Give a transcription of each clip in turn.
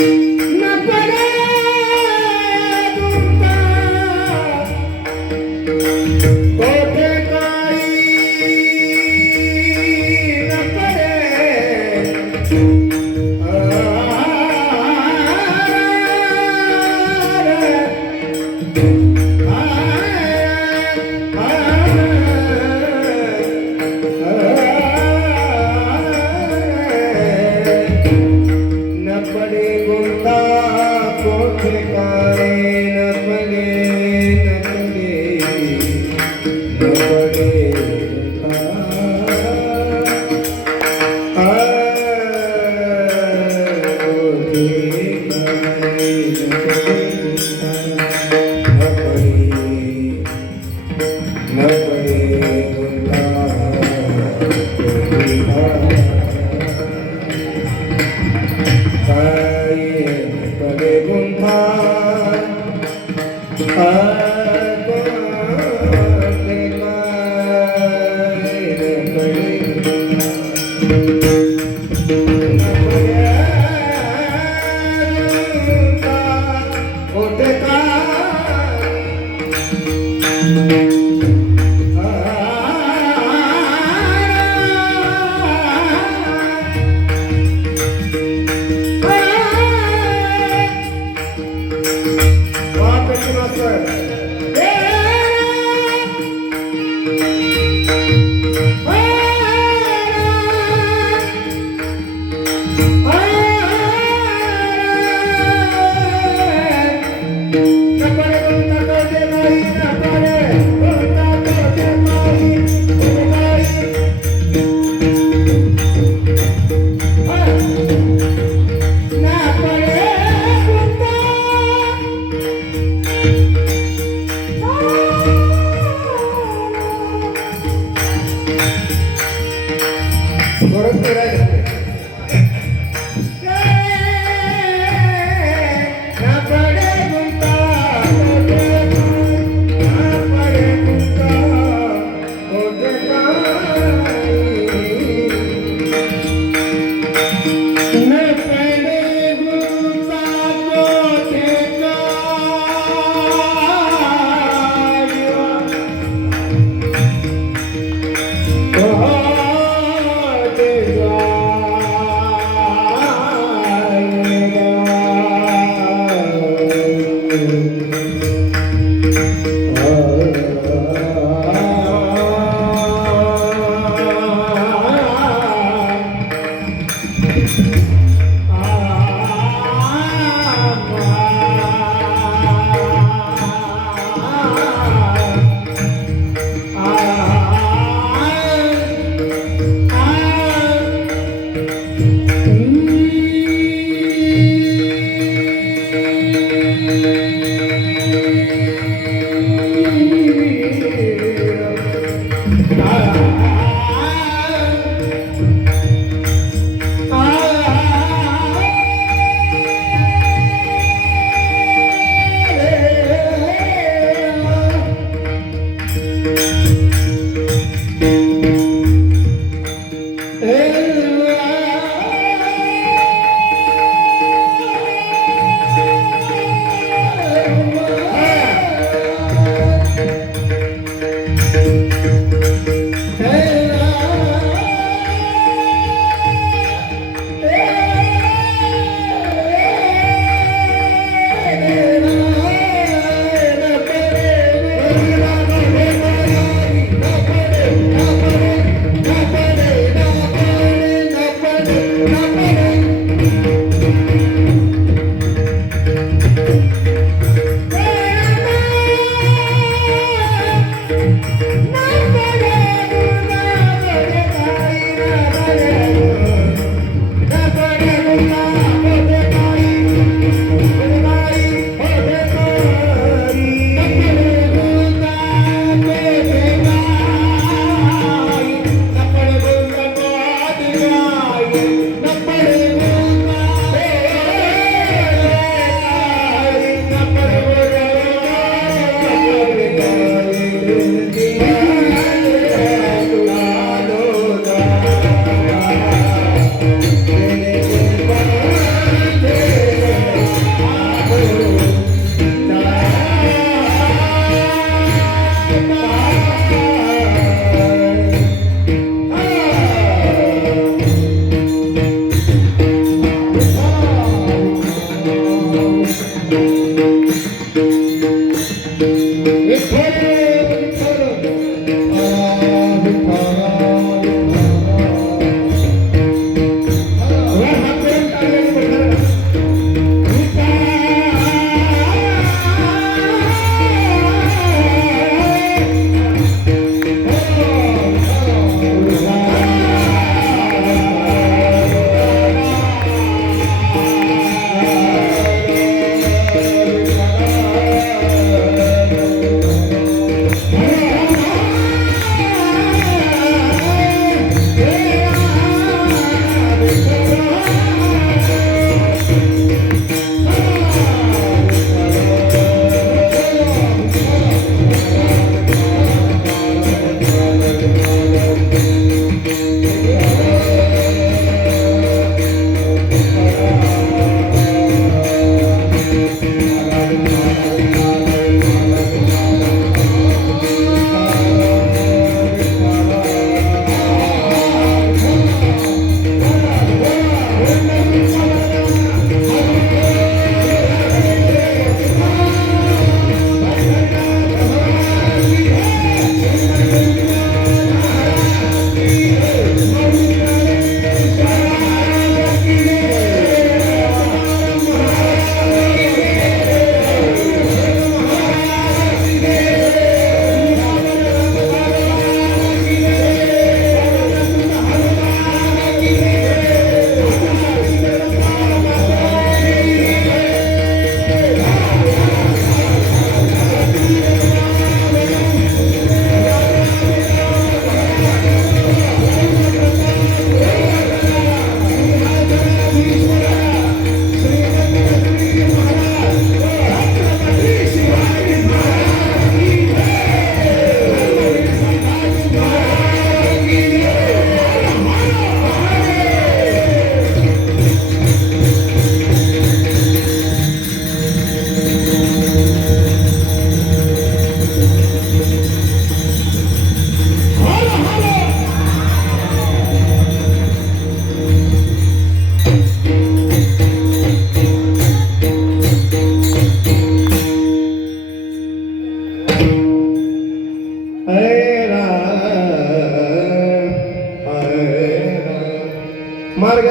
Nobody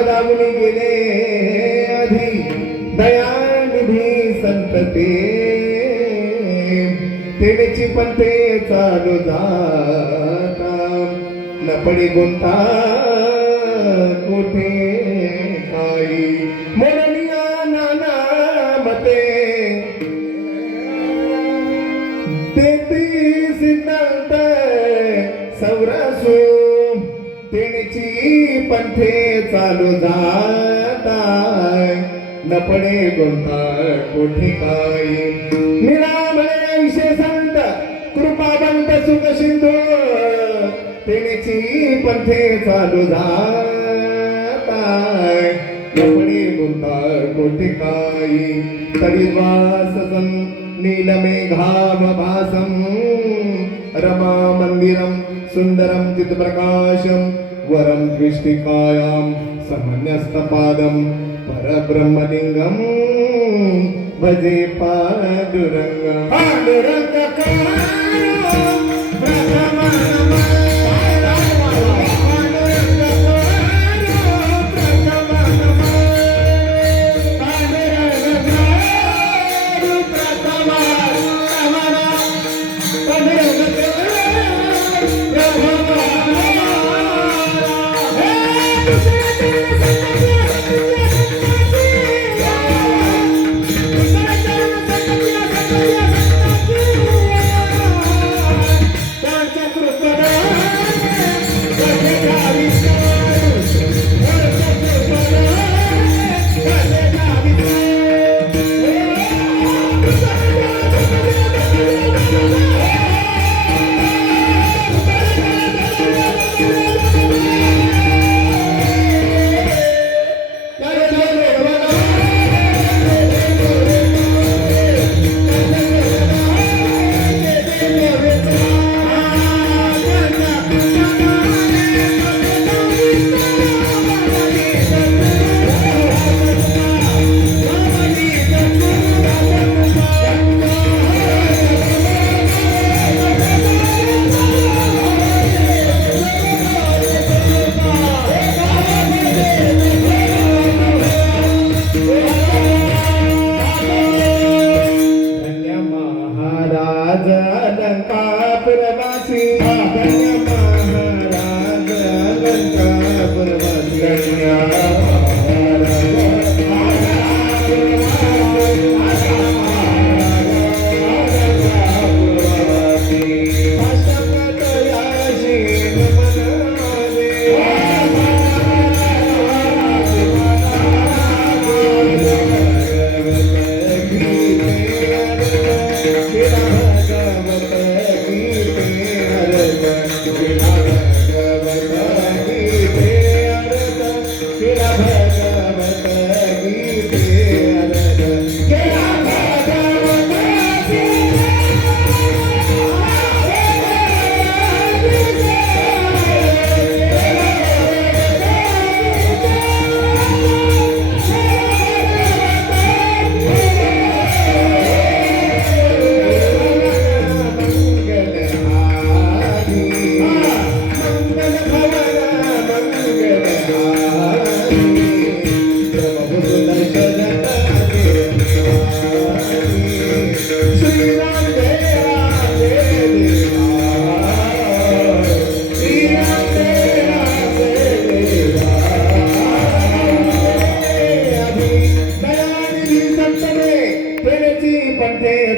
दाबून गेले आधी दयानिधी संत तेनेची पंथे चालू जाता न पडी गुंता कुठे काही मोडनिया नाना मते देती सिद्धांत सौरसू तेनेची पंथे चालू जाता न पडे गुंता कुठे काही निरामले ऐशे संत कृपावंत सुख सिंधू तेनेची पंथे चालू जाताय नपडी गुंता कोटी काही तरी वाससं नीलमेघाव भासं रमा मंदिरं सुंदरं चित्प्रकाशं वरं द्विष्टिकायां समन्यस्तपादं परब्रह्मलिंगं भजे पांडुरंगं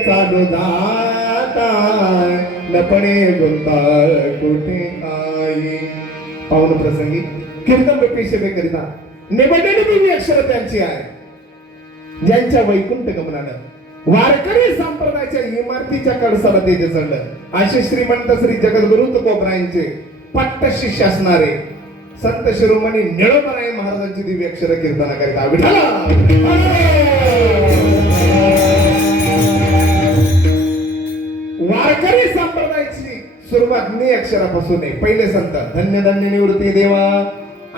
चालू जाताय लपणे गुंताळ कुठे काही पावन प्रसंगी कीर्तन पेशवे करिता निवडलेली देवी अक्षर त्यांची आहे ज्यांच्या वैकुंठ गमनानं वारकरी संप्रदायाच्या इमारतीच्या कळसाला ते दिसलं असे श्रीमंत श्री जगद्गुरु तुकोबरायांचे पट्ट शिष्य असणारे संत शिरोमणी निळोबराय महाराजांची दिव्य अक्षर कीर्तन करिता वारकरी संप्रदायाची सुरुवात नि अक्षरापासून आहे. पहिले संत धन्य धन्य निवृत्ती देवा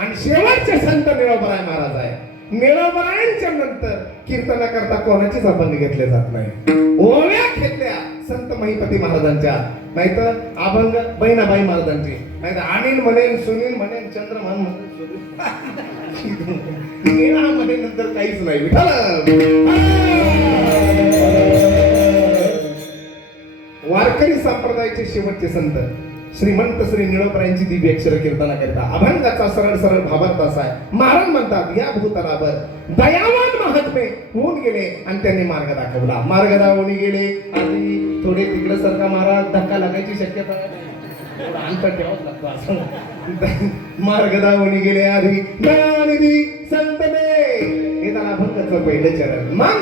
आणि शेवटचे संत निळोबराय महाराज आहे. निळोबरायांच्या नंतर कीर्तन करता कोणाचीच आपण घेतले जात नाही. ओव्या घेतल्या संत महिपती महाराजांच्या, नाहीतर अभंग बहिणाबाई महाराजांची, नाहीतर अनिल म्हणेल, सुनील म्हणेल, चंद्रभान म्हणेल, मध्ये नंतर काहीच नाही. विठाल वारकरी संप्रदायाचे शेवटचे संत श्रीमंत श्री निळोपरायांची दिव्य अक्षर कीर्तना करता अभंगाचा सरळ सरळ भावार्थ असा आहे. महाराज म्हणतात या भूतलावर दयावान महात्मे होऊन गेले आणि त्यांनी मार्ग दाखवला. मार्ग दाखवून गेले आधी थोडे तिकडे सरका महाराज धक्का लागायची शक्यता अंतर ठेवाच लागतो असं. मार्ग दाखवून गेले आधी दयानिधी संतने, हे त्याला अभंगाचं पहिलं चरण. मग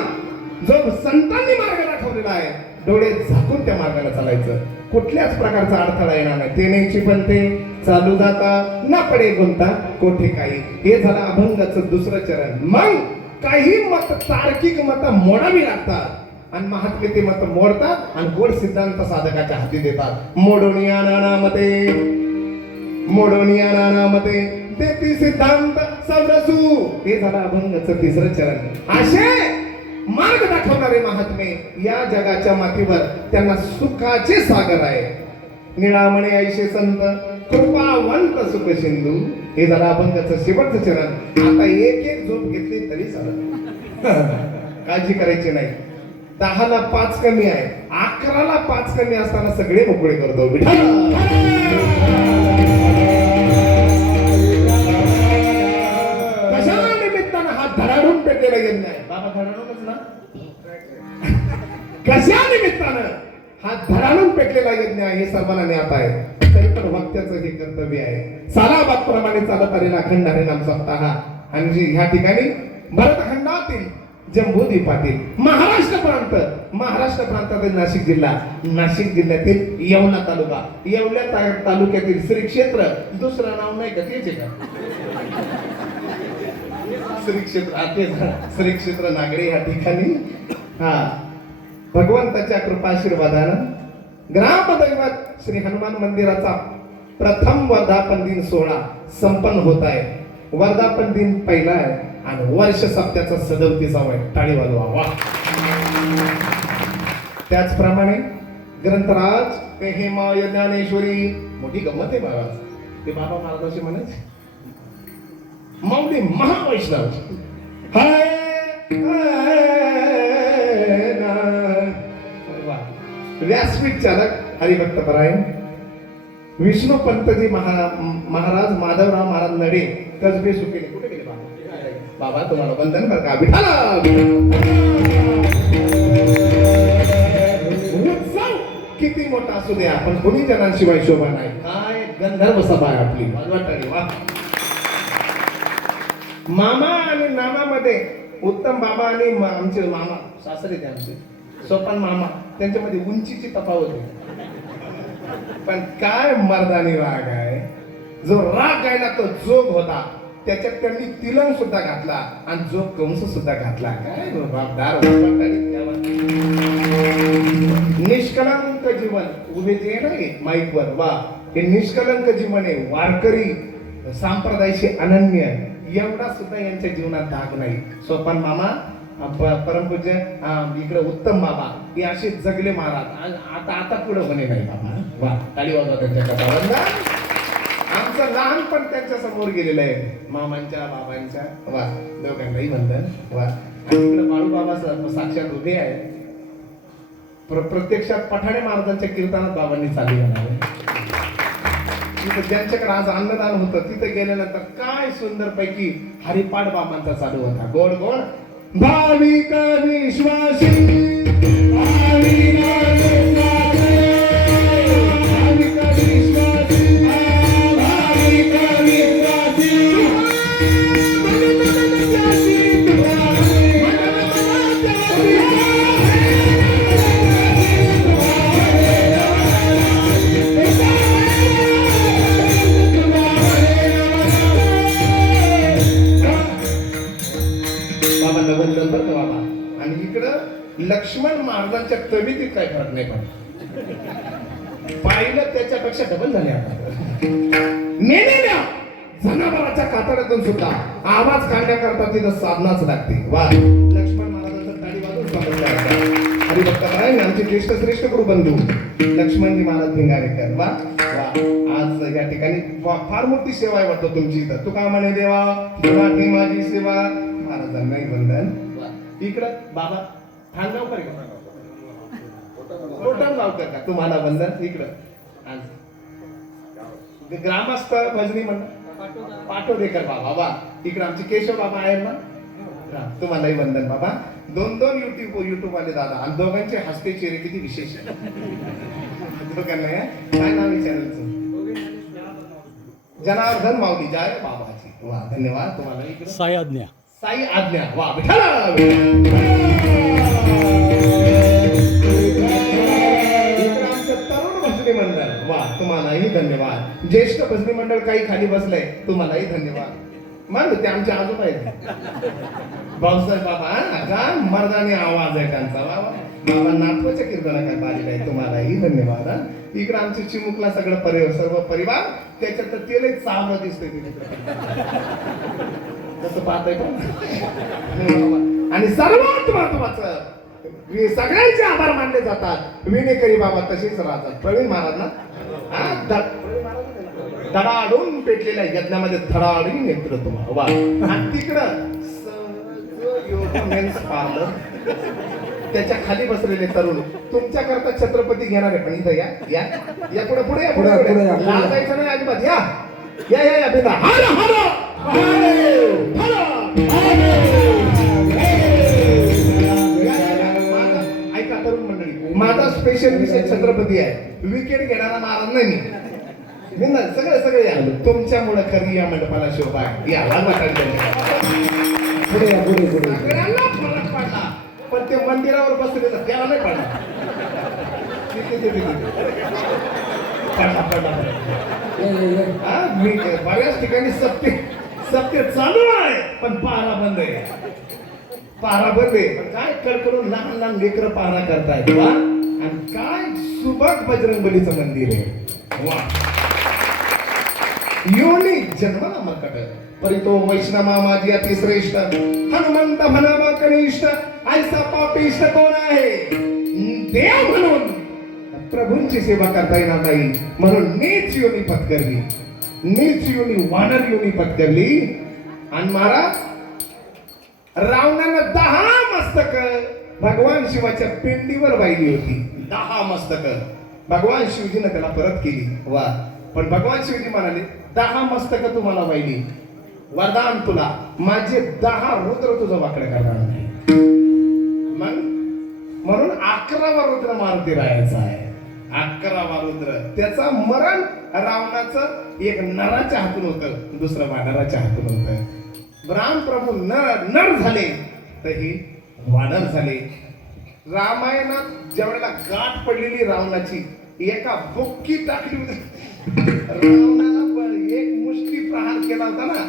जो संतांनी मार्ग दाखवलेला आहे डोळे झाकून त्या मार्गाला चालायचं, कुठल्याच प्रकारचा अडथळा येणार नाही. ते न्यायची पण ते चालू जाता ना पडे गुंता कोठे काही, हे झालं अभंगाचं दुसरं चरण. मग काही मत तार्किक मत मोडावी लागतात आणि महात्मे ते मत मोडतात आणि गोड सिद्धांत साधकाच्या हाती देतात. मोडोनिया नानामते, मोडोनिया नानामते ते सिद्धांत समरसू, हे झालं अभंगाचं तिसरं चरण. असे मार्ग दाखवणारे महात्मे या जगाच्या मातीवर त्यांना सुखाचे सागर आहे. निळामणे ऐशे संत कृपावंत सुख सिंधू, हे झालं अभंगाचं शेवटचं चरण. आता एक एक झोप घेतली तरी चालत, काळजी करायची नाही. 10ला 5 कमी आहे, 11ला 5 कमी असताना सगळे मोकळे करतो. कशा निमित्तानं हा धडाडून पेटलेला यज्ञ आहे. बाबा धडाडूनच ना, कशा निमित्तानं हा धडाडून पेटलेला यज्ञ आहे हे सर्वांना ज्ञात आहे. तरी पण वक्त्याचं हे कर्तव्य आहे. सालाबादप्रमाणे चालत आलेला अखंड हरिनाम सप्ताह आणि ह्या ठिकाणी भरतखंडातील जम्बूद्वीपातील महाराष्ट्र प्रांतातील नाशिक जिल्हा, नाशिक जिल्ह्यातील येवला तालुका, येवला तालुक्यातील श्री क्षेत्र, दुसरं नाव नाही का तेच का श्री क्षेत्र, श्री क्षेत्र नागडे या ठिकाणी हा भगवंताच्या कृपाशीर्वादानं ग्रामदैवत श्री हनुमान मंदिराचा प्रथम वर्धापन दिन सोहळा संपन्न होत आहे. वर्धापन दिन पहिला आहे आणि वर्ष सप्त्याचा 37वा आहे. टाळी वाजवा वा. त्याचप्रमाणे ग्रंथराज ते हेमा ज्ञानेश्वरी, मोठी गंमत आहे महाराज. ते बाबा महाराजांशी म्हणायचे मौली महावैष्णव व्यासपीठ चालक हरिभक्त परायण विष्णू पंतजी महाराज माधवराव महाराज नडे कसबे सुकेले. कुठे गेले बाबा? बाबा तुम्हाला वंदन कर का विठाला. उत्सव किती मोठा असू द्या पण कोणी जणांशिवाय शोभा नाही. काय गंधर्व सभा आहे आपली. वा. मामा आणि नामामध्ये उत्तम बाबा आणि आमचे मामा सासरे ते आमचे सोपान मामा, त्यांच्यामध्ये उंचीची तफावत आहे. पण काय मर्दानी राग आहे. जो राग गायला तो जोग होता, त्याच्यात त्यांनी तिलंग सुद्धा घातला आणि जोग कंस सुद्धा घातला. काय बापदार निष्कलंक जीवन उभे जे नाही माईक वर वा, हे निष्कलंक जीवन आहे. वारकरी संप्रदायाशी अनन्य एवढा सुद्धा यांच्या जीवनात दाग नाही. सोपान मामा, परमपूज्य इकडे उत्तम बाबा, हे असे जगले महाराज. आता पुढे होणे नाही बाबा. वा, टाळी वाजवा त्यांच्या कथावंदा. आमचं लहानपण त्यांच्या समोर गेलेलं आहे, मामांच्या बाबांच्या. वा, दोघांनाही वंदन. वा. आणि इकडे बाळू बाबा साक्षात उभे आहे. प्रत्यक्षात पठाणे महाराजांच्या कीर्तनात बाबांनी चालू घालावे. ज्यांच्याकडे आज अन्नदान होतं तिथे गेल्यानंतर काय सुंदर पैकी हरिपाठ बाबांचा चालू होता. गोड गोड भाविक विश्वासी लक्ष्मण महाराजांच्या तब्येतीत काय फरक नाही पडला. पाहिलं त्याच्यापेक्षा डबल झाले. आता मेलेल्या जनावराच्या कातड्यातून सुद्धा आवाज काढण्याकरता तिथं साधनाच लागते. वा, लक्ष्मण महाराजांचं टाळी वाजून स्वागत करायचं. हरिभक्तपरायण आमचे ज्येष्ठ श्रेष्ठ गुरुबंधू लक्ष्मणजी महाराज भिंगारेकर. वा वा, आज या ठिकाणी फार मोठी सेवा आहे वाटतं तुमची इथं. तुका म्हणे देवा तुझी माझी सेवा, महाराजांनाही वंदन. इकडं बाबा ठाणगावकर का टोटल गावकर का, तुम्हाला वंदन. इकडं आज ग्रामस्थ भजनी मंडळ पाटोदेकर बाबा. वा, इकडे आमचे केशव बाबा आहेत ना, तुम्हालाही वंदन बाबा. दोन युट्यूब वाले दादा, आणि दोघांचे हस्ते चेहरे किती विशेष आहे. दोघांना काय नाव विचारायचं? जनार्दन माऊली जय बाबाजी. वा, धन्यवाद तुम्हाला. इकडे साई आज्ञा. साई आज्ञा. वा, विठ्ठल. भजनी मंडळ. वा, तुम्हालाही धन्यवाद. ज्येष्ठ भजनी मंडळ काही खाली बसलंय, तुम्हालाही धन्यवाद. मान ते आमचे आजोबा आहेत भाऊसाहेब बाबा. का मर्दाने आवाज आहे त्यांचा. बाबा बाबा नातवाच्या कीर्तनाकडे आलेला आहे, तुम्हालाही धन्यवाद. इकडे आमचे चिमुकला सगळं सर्व परिवार, त्याच्यात तर तेल एक चावलं दिसतंय तसं पाहतंय का. आणि सर्वात महत्वाचं सगळ्यांचे आभार मानले जातात. विनेकरी बाबा तसेच राहतात. प्रवीण महाराज ना धडाडून पेटलेल्या यज्ञामध्ये धडाडी नेतृत्व. वा, आणि तिकडं मेन्स पार्लर, त्याच्या खाली बसलेले तरुण तुमच्या करता छत्रपती घेणार आहे. पण इथं या या या पुढे पुढे या, पुढे लाजायचं नाही अजिबात. या या या या बिंदा. हर हर ऐका तरुण मंडळी, माझा स्पेशल विषय छत्रपती आहे. विकेट घेणारा महाराज नाही मी. सगळे या. तुमच्यामुळे खरी या मंडपाला शोभा आहे. या पुढे या, पुढे पुढे. सगळ्यांना फरक पडला, पण ते मंदिरावर बसलेलं त्याला नाही पडला. मी बऱ्याच ठिकाणी सत्य चालू आहे, पण पारा बंद आहे. पारा बंद आहे, पण काय कडकडून लहान लहान लेकरं पारा करतायत. वा, आणि काय सुबक बजरंगबलीचं मंदिर आहे. वा, योनी जन्मला मरकट परितो वैष्णवा माझी अति श्रेष्ठ, हनुमंत म्हणावा कनिष्ठ, ऐसा पापिष्ट कोण आहे. देव म्हणून प्रभूंची सेवा करता येणार नाही, म्हणून नीच योनी पत्करली. नीच योनी वानर योनी पत्करली. आणि महाराज रावणानं 10 मस्तक भगवान शिवाच्या पिंडीवर वाहिली होती. 10 मस्तक भगवान शिवजीनं त्याला परत केली. वा, पण भगवान शिवजी म्हणाले 10 मस्तक तुम्हाला वाहिली, वरदान तुला, माझे 10 रुद्र तुझं वाकडं करणार नाही. म्हणून 11वा रुद्र मारुती राहायचा आहे. 11वा रुद्र, त्याचा मरण रावणाचं एक नराच्या हातून होतं, दुसरं वानराच्या हातून होतं. राम प्रभू नर झाले तर ही वानर झाले. रामायणात ज्यावेळेला गाठ पडलेली रावणाची, एका बुक्की टाकली होती. रावणाला एक मुष्टी प्रहार केला होता ना,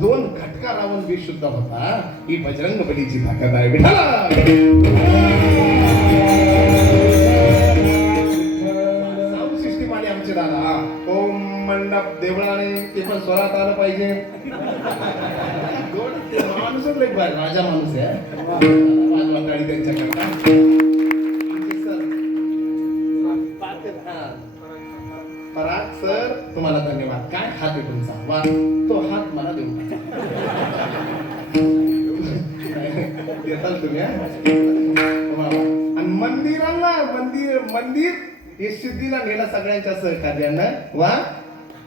2 घटका रावण बेशुद्ध होता. ही बजरंग बलीची ताकद आहे. साऊंड सिस्टीम आली आमचे दादा. ओम मंडप देवळाने ते पण स्वरात आलं पाहिजे. माणूसच लई राजा माणूस आहे. वाजवाटाळी त्यांच्याकरता. पराग सर तुम्हाला धन्यवाद. काय हात आहे तुमचा. वा, तो हात मला देऊन देताल तुम्ही. आणि मंदिराला मंदिर हे सिद्धीला नेला सगळ्यांच्या सहकार्यानं. वा,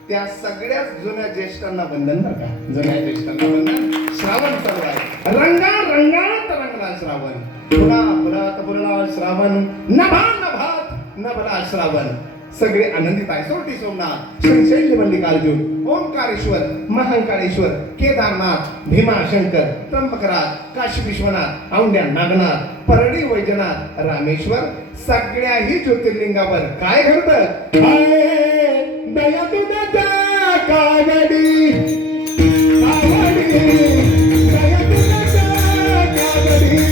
त्या सगळ्याच जुन्या ज्येष्ठांना वंदन. बरं का, जुन्या ज्येष्ठांना वंदन. श्रावण चालू आहे. रंगात रंगला श्रावण. पुरा श्रावण. नभात नभला श्रावण. सगळे आनंदित आहे. सोटी सोमनाथ, श्री मल्लिकार्जुन, ओंकारेश्वर, महाकाळेश्वर, केदारनाथ, भीमाशंकर, त्र्यंबकराज, काशी विश्वनाथ, औंढ्या नागनाथ, परळी वैजनाथ, रामेश्वर, सगळ्याही ज्योतिर्लिंगावर काय घडतं. दया तुझ्या कावडी कावडी, दया तुझ्या कावडी.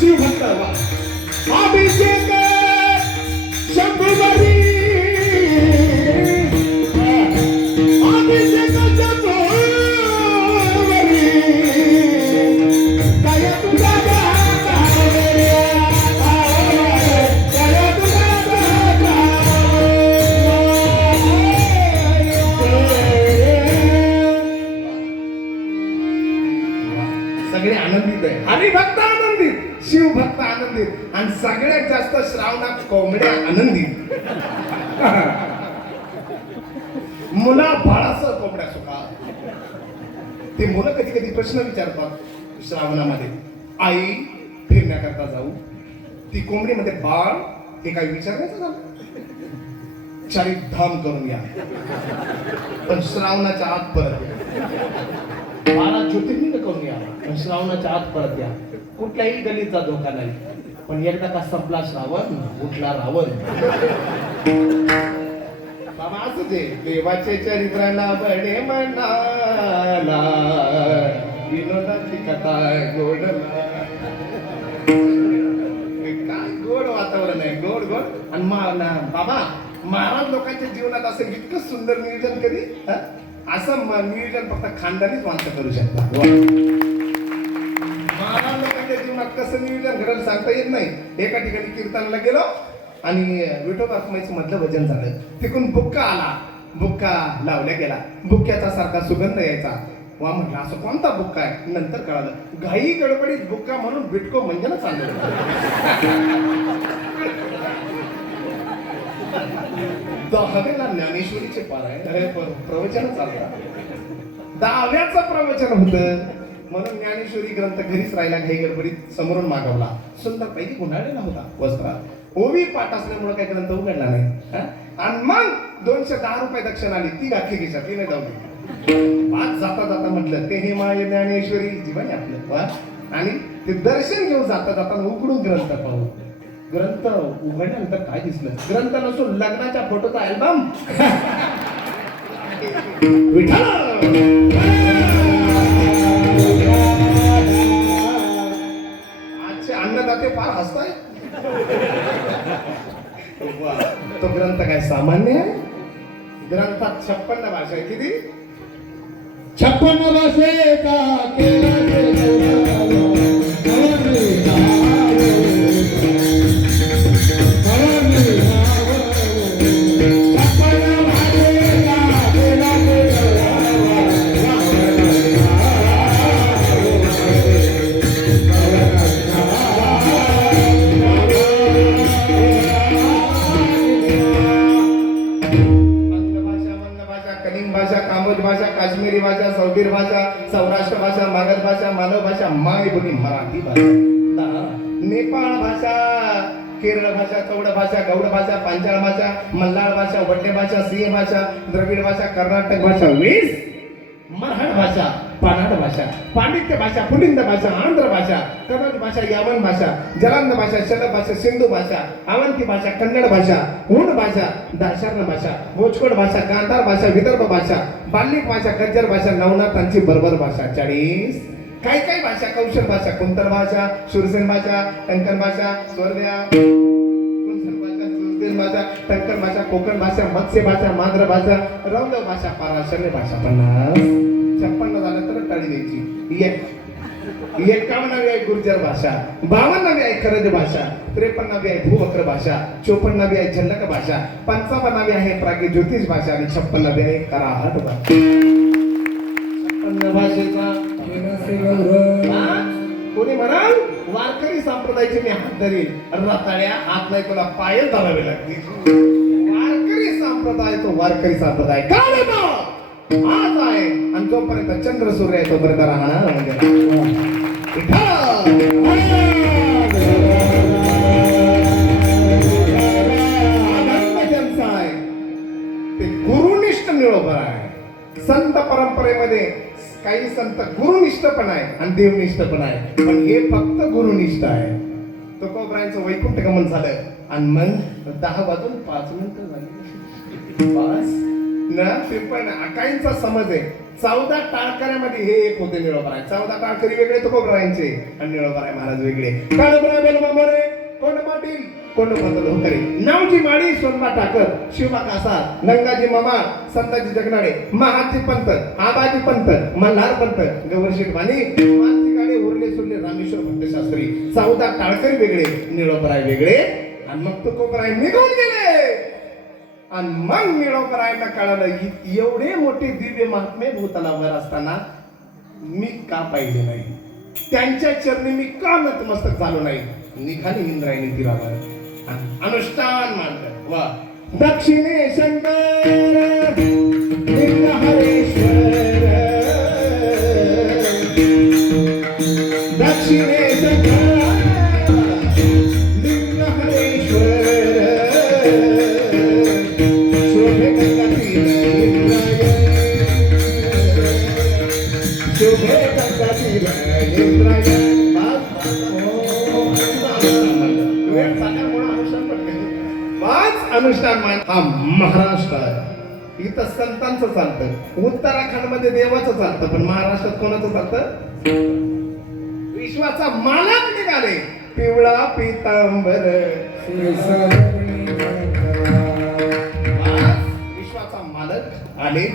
शिव भक्त सगळे आनंदित आहे. हरिभक्त आनंदित, शिवभक्त आनंदित आणि सगळ्यात जास्त श्रावणात कोंबड्या आनंदित. मुला बाळाचं कोंबड्या सुखा. ते मुलं कधी कधी प्रश्न विचारतात श्रावणामध्ये, आई फिरण्याकरता जाऊ, ती कोंबडीमध्ये बाळ, हे काही विचारायचं झालं, चारी धाम करून या पण श्रावणाच्या आत परत या. 12 ज्योतिर्लिंग करून या पण श्रावणाच्या आत परत या. कुठल्याही गलीचा धोका नाही, पण एकदा का संपला श्रावण उठला रावण. बाबा असंच आहे, देवाचे चरित्राला बडे म्हणाला, विनोदाची कथा गोडला. काय गोड वातावरण आहे, गोड गोड. आणि बाबा महाराज लोकांच्या जीवनात असं इतकं सुंदर नियोजन कधी असं नियोजन फक्त खानदानीच माणसं करू शकतात. महाराज लोकांच्या जीवनात कसं नियोजन घडलं सांगता येत नाही. एका ठिकाणी कीर्तनाला गेलो आणि विठोबा रखुमाईचं मधलं भजन झालं. तिकडून बुक्का आला, बुक्का लावल्या गेला, बुक्क्याचा सारखा सुगंध यायचा. वा म्हटलं असं कोणता बुक्का आहे. नंतर कळालं घाई गडबडीत बुक्का म्हणून बिटको म्हणजे चाललं. दहाव्याला ज्ञानेश्वरीचे पारायण प्रवचन चालतात. 10व्याचं प्रवचन होतं म्हणून ज्ञानेश्वरी ग्रंथ घरीच राहिला, घाई गडबडीत समोरून मागवला. सुंदर पैकी गुंडाळलेला होता वस्त्रात. ओवी पाठ असल्यामुळे काही ग्रंथ उघडला नाही. आणि मग 210 रुपये दक्षिण आली, ती घातली खिशात, ती नाही जाऊ दे. आज जाता जाता म्हटलं ते हे माय ज्ञानेश्वरी जीवन आपलं वा. आणि ते दर्शन घेऊन जाता जाता उघडून ग्रंथ पाहू. ग्रंथ उघडल्यानंतर काय दिसलं, ग्रंथ नसून लग्नाच्या फोटोचा अल्बम. आजचे अन्नदाते फार हसताय. तो ग्रंथ काय सामान्य आहे. ग्रंथात 56 भाषा आहे. किती? 56 भाषेचा केला भाषा, काश्मीरी भाषा, सौदीर भाषा, सौराष्ट्र भाषा, मगध भाषा, मालव भाषा, मायबोली मराठी भाषा, नेपाळ भाषा, केरळ भाषा, चौड भाषा, गौड भाषा, पांचाळ भाषा, मल्हार भाषा, वड्डे भाषा, सिंह भाषा, द्रविड भाषा, कर्नाटक भाषा 20, मराठ भाषा, पानाड भाषा, पांडित्य भाषा, पुलिंद भाषा, आंध्र भाषा, कन्नड भाषा, यावन भाषा, जलांध भाषा, शलभ भाषा, सिंधू भाषा, अवंती भाषा, कन्नड भाषा, हुंड भाषा, दाशार्ण भाषा, भोजकोड भाषा, गांधार भाषा, विदर्भ भाषा, बाल्लिक भाषा, गज्जर भाषा, नवनाथांची बरोबर भाषा 40. काही काही भाषा, कौशल भाषा, कुंतल भाषा, शूरसेन भाषा, टंकन भाषा, स्वर्ध्या भाषा, टंकन भाषा, कोकण भाषा, मत्स्य भाषा, मांद्र भाषा, रौलव भाषा, पाराशर्य भाषा 50. 56 झालं तर टाळी द्यायची. 51वी आहे गुर्जर भाषा, 52वी आहे खरज भाषा, 53वी आहे भूवक्र भाषा, 54वी आहे झल्लक भाषा, 55वी आहे प्रागी ज्योतिष भाषा आणि 56वी आहे कराहट भाषा. 56 भाषेचा कोणी म्हणाल वारकरी संप्रदायाची मी हात धरील. रताळ्या हात नाही, तुला पायच धरावे लागतील. वारकरी संप्रदाय तो वारकरी संप्रदाय काल आज आहे आणि जोपर्यंत चंद्र सूर्य आहे तोपर्यंत राहणार. ज्यांचा आहे ते गुरुनिष्ठ निळोबर आहे. संत परंपरेमध्ये काही संत गुरुनिष्ठ पण आहे आणि देवनिष्ठ पण आहे, पण हे फक्त गुरुनिष्ठ आहे. तुकोबरायांचं वैकुंठ गमन झालं आणि मग 10 वाजून 5 मिनिटं झाली बस ना. ते पण काहींचा समज आहे 14 टाळकऱ्यामध्ये हे एक होते निळोबराय. 14 टाळकरी वेगळे तुकोबरायांचे आणि निळोबराय महाराज वेगळे. काळोबराय बेलबा मोरे, कोंड पाटील, कोंड बंदल होकरे, नावजी माडी, सोनबा ठाकर, शिवबा कासा, गंगाजी मामा, संताजी जगनाडे, महाजी पंत, आबाजी पंत, मल्हार पंत, गौरशेठ मानी, मानसी गाडे, उरले सुरले, रामेश्वर भक्त शास्त्री. 14 टाळकरी वेगळे, निळोबराय वेगळे. आणि मग तुकोबराय निघून गेले. आणि मग निळोबरायांना कळालं एवढे मोठे दिव्य महात्मे भूतलावर असताना मी का पाहिले नाही. त्यांच्या चरणी मी का नतमस्तक झालो नाही. निघाली इंद्रायणी तीरावर अनुष्ठान मांडलं. वा दक्षिणे शंकर हरेश्वर दक्षिणे शंकर अनुष्ठान मान हा महाराष्ट्र आहे. इथं संतांचं चालतं, उत्तराखंड मध्ये देवाचं चालतं, पण महाराष्ट्रात कोणाचं चालतं. विश्वाचा मालक निघाले पिवळा पितांबर विश्वाचा मालक आले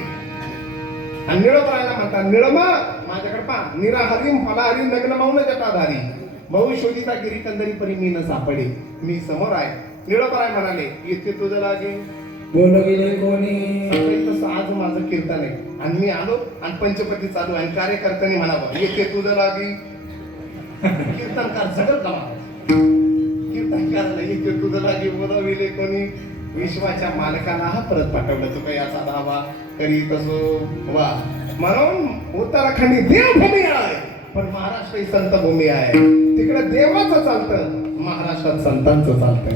आणि निळोबरायला म्हणतात निळमा माझ्याकडे पा निराहरी फलाहरी नग्न मौन जटाधारी बहु शोधिता गिरी कंदरी परी मी न सापडे. मी समोर आहे. निळोबराय म्हणाले येथे तुझं लागे बोल गेले कोणी. तसं आज माझं कीर्तन आहे आणि मी आलो आणि पंचपती चालू आणि कार्यकर्त्यांनी म्हणावं येथे तुझं लागे. कीर्तनकार सगळं जमा कीर्तनकारला येथे तुझं लागे बोलाविले कोणी. विश्वाच्या मालकाला हा परत पाठवलं तू काही याचा दावा करीत असो. वा म्हणून उत्तराखंडी देवभूमी आहे पण महाराष्ट्र ही संत भूमी आहे. तिकडे देवाचं चालतं, महाराष्ट्रात संतांचं चालतं.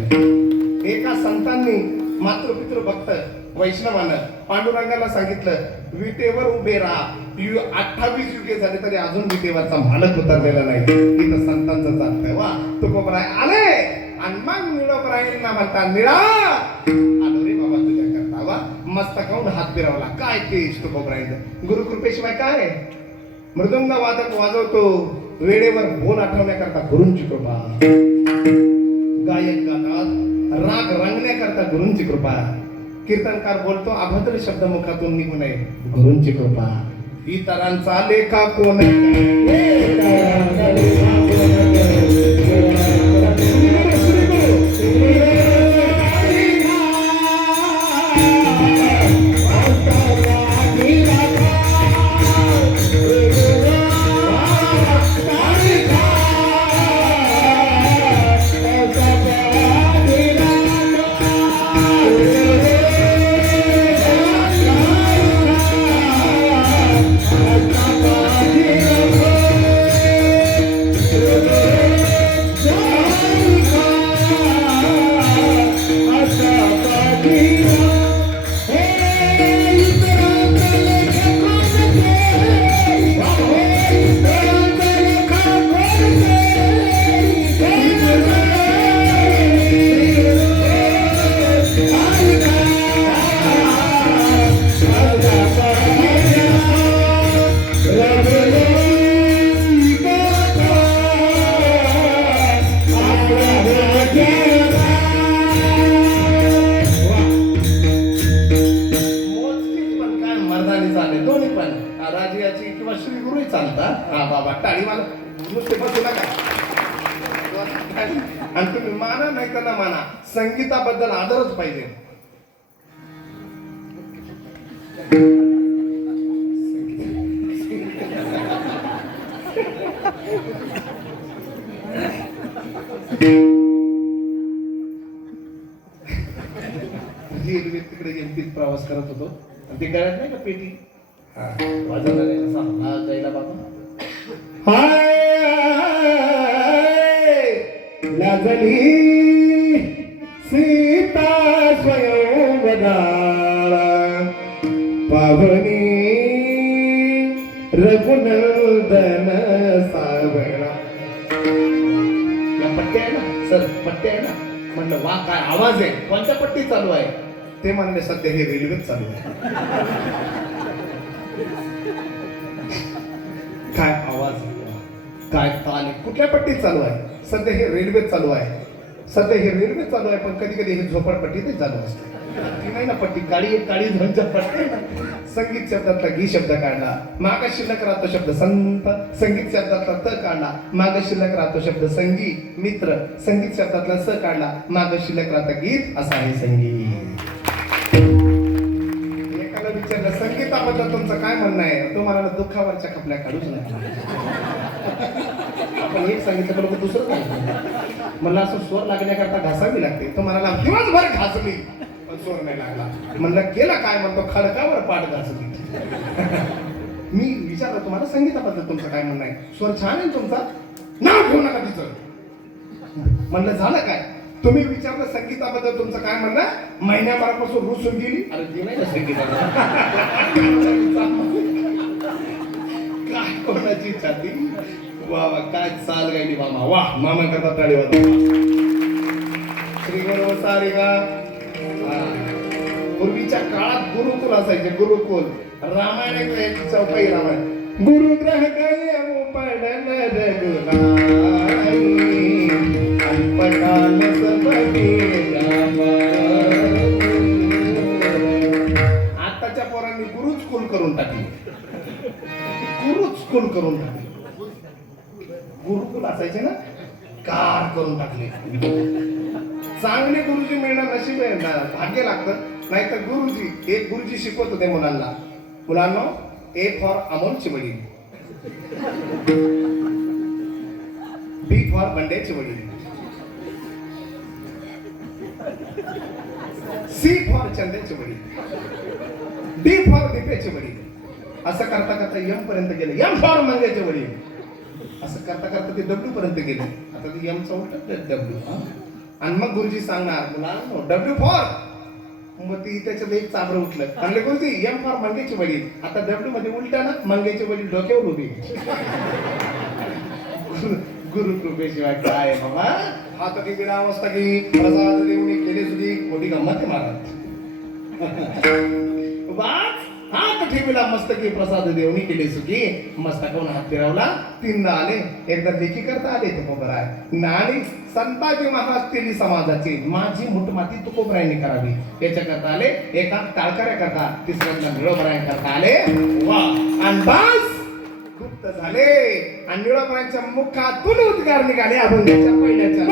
एका संतांनी मातृपितृ भक्त वैष्णवानं पांडुरंगाला सांगितलं विटेवर उभे राहा. 28 युगे झाले तरी अजून विटेवरचा मालक उतरलेला नाही. इथं संतांचं चालतंय. वा तुकोबराय आले आणि मग निळोबरायांना म्हणता निळा आलो रे बाबा तुझ्या करता. वा मस्तकाहून हात फिरवला. काय ते तुकोबरायांचं गुरुकृपेशिवाय काय. मृदुंग वादक वाजवतो वेळेवर बोल आठवण्याकरता गुरूंची कृपा. गायक गातात राग रंगण्याकरता गुरूंची कृपा. कीर्तनकार बोलतो अभद्र शब्द मुखातून निघू नये गुरूंची कृपा. इतरांचा लेखा कोण राजियाची किंवा श्री गुरु चालतात. हा बाबा टाळी मला नुसते बसू नका आणि तुम्ही माना नाही तर ना माना संगीताबद्दल आदरच पाहिजे. रेल्वे तिकडे गेली प्रवास करत होतो आणि ते गळ्यात नाही का पेटी वाजवला नाही कसा हा जायला बाबा हाय लागली सीता स्वयंवरा पावनी रघुनंदन सावळा. या पट्ट्या आहे ना सर पट्ट्या आहे ना म्हणलं वा काय आवाज आहे कोणत्या पट्टी चालू आहे. ते म्हणले सध्या हे रेल्वेच चालू आहे. काय आवाज काय ताल कुठल्या पट्टीत चालू आहे. सध्या हे रेल्वेत चालू आहे. सध्या हे रेल्वे चालू आहे पण कधी कधी हे झोपडपट्टीतच चालू असते. ती नाही ना पट्टी काळी काळी झोंच्या पट्टी. संगीत शब्दातला गी शब्द काढला माग शिल्लक राहतो शब्द संत. संगीत शब्दातला त काढला माग शिल्लक राहतो शब्द संगी मित्र. संगीत शब्दातला स काढला माग शिल्लक राहतं गीत. असा आहे संगीत. एकाला विचारलं संगीता संगीताबद्दल तुमचं काय म्हणणं आहे? तुम्हाला ना दुःखावरच्या खपल्या काढूच नाही. आपण एक सांगितलं तर दुसरं काय मला असं स्वर लागण्याकरता घासावी लागते. तुम्हाला दिवसभर घासली पण स्वर नाही लागला. म्हणलं गेला काय म्हणतो खडकावर पाठ घासली. मी विचारलं तुम्हाला संगीताबद्दल तुमचं काय म्हणणं आहे? स्वर छान आहे तुमचा, नाव घेऊ नका तिचं. म्हणलं झालं काय? तुम्ही विचारलं संगीताबद्दल तुमचं काय म्हणणं? महिन्याभरापासून रुसून गेली. अरे ती नाही ना संगीताला काय कोणाची छाती. वा वा काय चाल गायली मामा. वा मामा करता टाळी वाजवा. श्री गुरु सारिगा. पूर्वीच्या काळात गुरुकुल असायचे. गुरुकुल रामायण चौपाई रामायण. गुरुग्रह गये पडन रघुनाई अल्पकाल सबके आताच्या पोरांनी गुरुच स्कूल करून टाकली. गुरुच स्कूल करून टाकली. गुरुकुल असायचे ना कार करून टाकले. चांगले गुरुजी मिळणं नशीब आहे ना, भाग्य लागतं. नाहीतर गुरुजी एक गुरुजी शिकवत होते मुलांना. मुलांना ए फॉर अमोलचे वडील, बी फॉर बंड्याचे वडील, सी फॉर चंद्याचे वडील, डी फॉर दीपेचे वडील. असं करता करता एम पर्यंत गेले. एम फॉर मंग्याचे वडील. असं करता करता ते डब्ल्यू पर्यंत गेले. आता ते एम चा उलट डब्ल्यू. आणि मग गुरुजी सांगणार मुलांनो डब्ल्यू फॉर. मग ती त्याच्यात एक चाबरं उठलं. म्हणले गुरुजी एम फॉर मंगेचे वडील. आता डब्ल्यू मध्ये उलटा ना मंगेचे वडील डोक्यावर उभी. गुरु कृपेशिवाय काय बाबा. हा तर विडा मस्त की प्रसाद देऊन केली सुधी मोठी गंमत आहे महाराज. वाच हा तर ठेवीला मस्त की प्रसाद देऊन केली सुखी. मस्तकावून हात फिरवला. तीनदा आले. एकदा देखी करता आले तुकोबराय. आणि संताजी महाराज केली समाजाची माझी मुठमाती तुकोबरायांनी करावी याच्याकरता आले. एका टाळकऱ्या करता तिसऱ्यांदा निळोबराय करता आले. वा आणि बस गुप्त झाले. आणि निळोबरायांच्या मुखातून उद्गार निघाले अभंगाच्या पहिल्याच्या.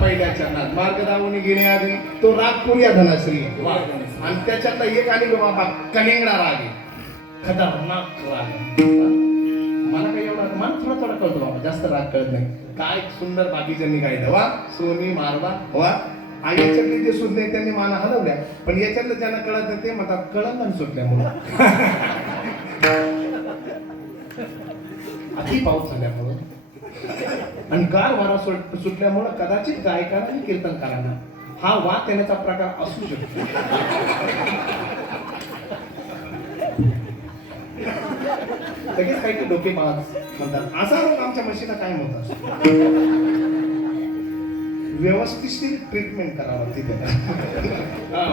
पहिल्या चरणात मार्ग दावून घेण्याआधी तो राग पुर्या धनाश्री आहे. वा. आणि त्याच्यातला एक आणि बाबा कलिंगडा राग आहे. खतरनाक राग आहे. मला काही एवढा मला थोडा कळतो बाबा, जास्त राग कळत नाही. काय सुंदर बाकीच्यांनी गायलं वा, सोनी मारवा वा. आणि याच्यातले जे सुद्धा त्यांनी माना हलवल्या, पण याच्यातलं ज्यांना कळत नाही ते म्हणतात कळंगण सुटल्यामुळं. अति पाऊस झाल्यामुळं आणि गार वारा सुटल्यामुळं कदाचित गायकांना आणि कीर्तनकारांना हा वाद येण्याचा प्रकार असू शकतो. लगेच काही डोके पाहत म्हणतात असा रोग आमच्या म्हशीला काय म्हणतात. व्यवस्थित ट्रीटमेंट करावं तिथे.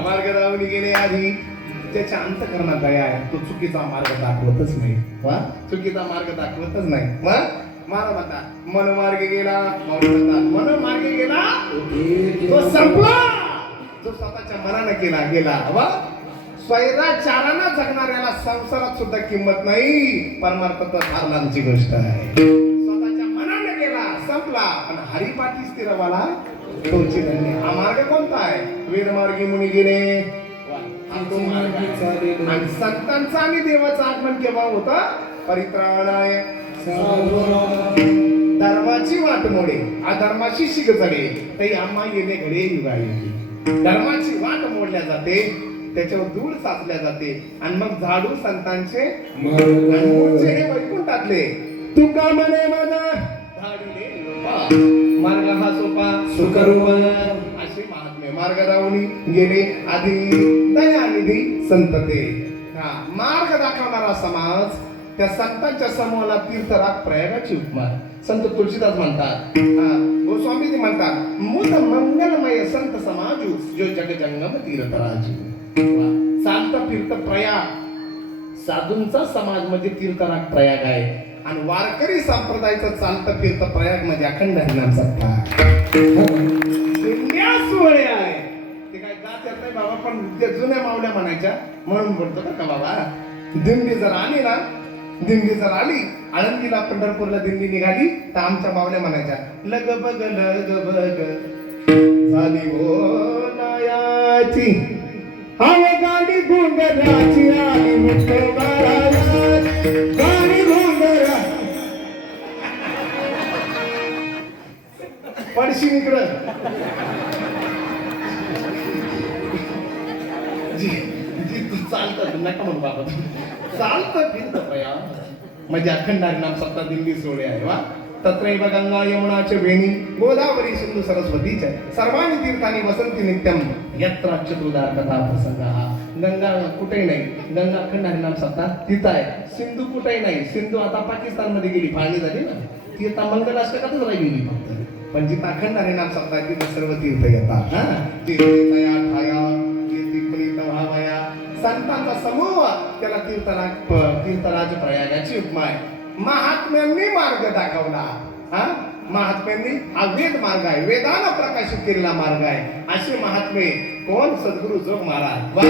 मार्ग दावणी गेले आधी त्याच्या अंतःकरणात दया आहे, तो चुकीचा मार्ग दाखवतच नाही. वा, चुकीचा मार्ग दाखवतच नाही. मला म्हणता मन मार्गे गेला, मन मार्गे गेला तो संपला जो स्वतःच्या मनानं केला गेला. वा, स्वैराचारानं जगणाऱ्याला संसारात सुद्धा किंमत नाही, परमार्थात हारणांची गोष्ट आहे. स्वतःच्या मनानं गेला संपला, पण हरिपाठी स्थिरवाला तोची धन्य. हा मार्ग कोणता आहे? वेदमार्गी मुनी गेले, आणि संतांचा आणि देवाचं आगमन केव्हा होतं? परित्राणाय धर्माची वाट मोडे अधर्माची शिक चढे तरी आम्हा येणे घडे युगाई. धर्माची वाट मोडल्या जाते, त्याच्यावर धूळ साचल्या जाते, आणि मग झाडू संतांचे मूळचे हे वैकुंठातले. तुका म्हणे माझा झाडीले निरोपा, मार्ग हा सोपा सुखरूप असे महात्मे मार्ग दावणी गेले आधी दयानिधी संतते. हा मार्ग दाखवणारा समाज त्या संतांच्या समूहाला तीर्थराग प्रयागाची उपमा. संत तुळशीदास म्हणतात, गोस्वामीजी म्हणतात, मुद मंगलमय संत समाजू जो जग जंगम तीर्थराजू. चालत फिरत प्रयाग, साधूंचा समाज म्हणजे तीर्थराग प्रयाग आहे, आणि वारकरी संप्रदायाचं चालतं फिरतं प्रयाग म्हणजे अखंड हरिनाम सत्ता. दिंड्या सोहळे आहे ते काय गात येत नाही बाबा, पण ते जुन्या मावल्या म्हणायच्या म्हणून बोलतो का बाबा. दिंडी जर आली ना, दिंडी जर आली आळंदीला पंढरपूरला दिंडी निघाली तर आमच्या मावल्या म्हणायच्या लग बग झाली हो नायाची आव गाडी गुंगराची आली गाडी गुंगरा पडशी इकडं. जी तू चालत नका म्हणू बाबा, चालतं फिरतं प्रयाग म्हणजे अखंड हरिनाम सत्ता दिंडी सोहळे आहे. वा, तत्रैव गंगा यमुनाचे वेणी गोदावरी सिंधू सरस्वतीच्या सर्वांनी तीर्थानी वसंती नित्यम यत्र अच्युतोदार कथा प्रसंग. हा गंगा कुठेही नाही, गंगा अखंड हरिनाम सत्ता तिथं आहे. सिंधू कुठेही नाही, सिंधू आता पाकिस्तान मध्ये गेली, फाळणी झाली ना, ती आता मंगलाष्टकातच राहिली फक्त. पण जिथं अखंड हरिनाम सत्ता आहे तिथं सर्व तीर्थ येतात. संतांचा समूह त्याला तीर्थराज प्रयागाची उपमा आहे. महात्म्यांनी मार्ग दाखवला. महात्म्यांनी हा वेद मार्ग आहे, वेदानं प्रकाशित केलेला मार्ग आहे. असे महात्मे कोण? सद्गुरु जोग महाराज. वा,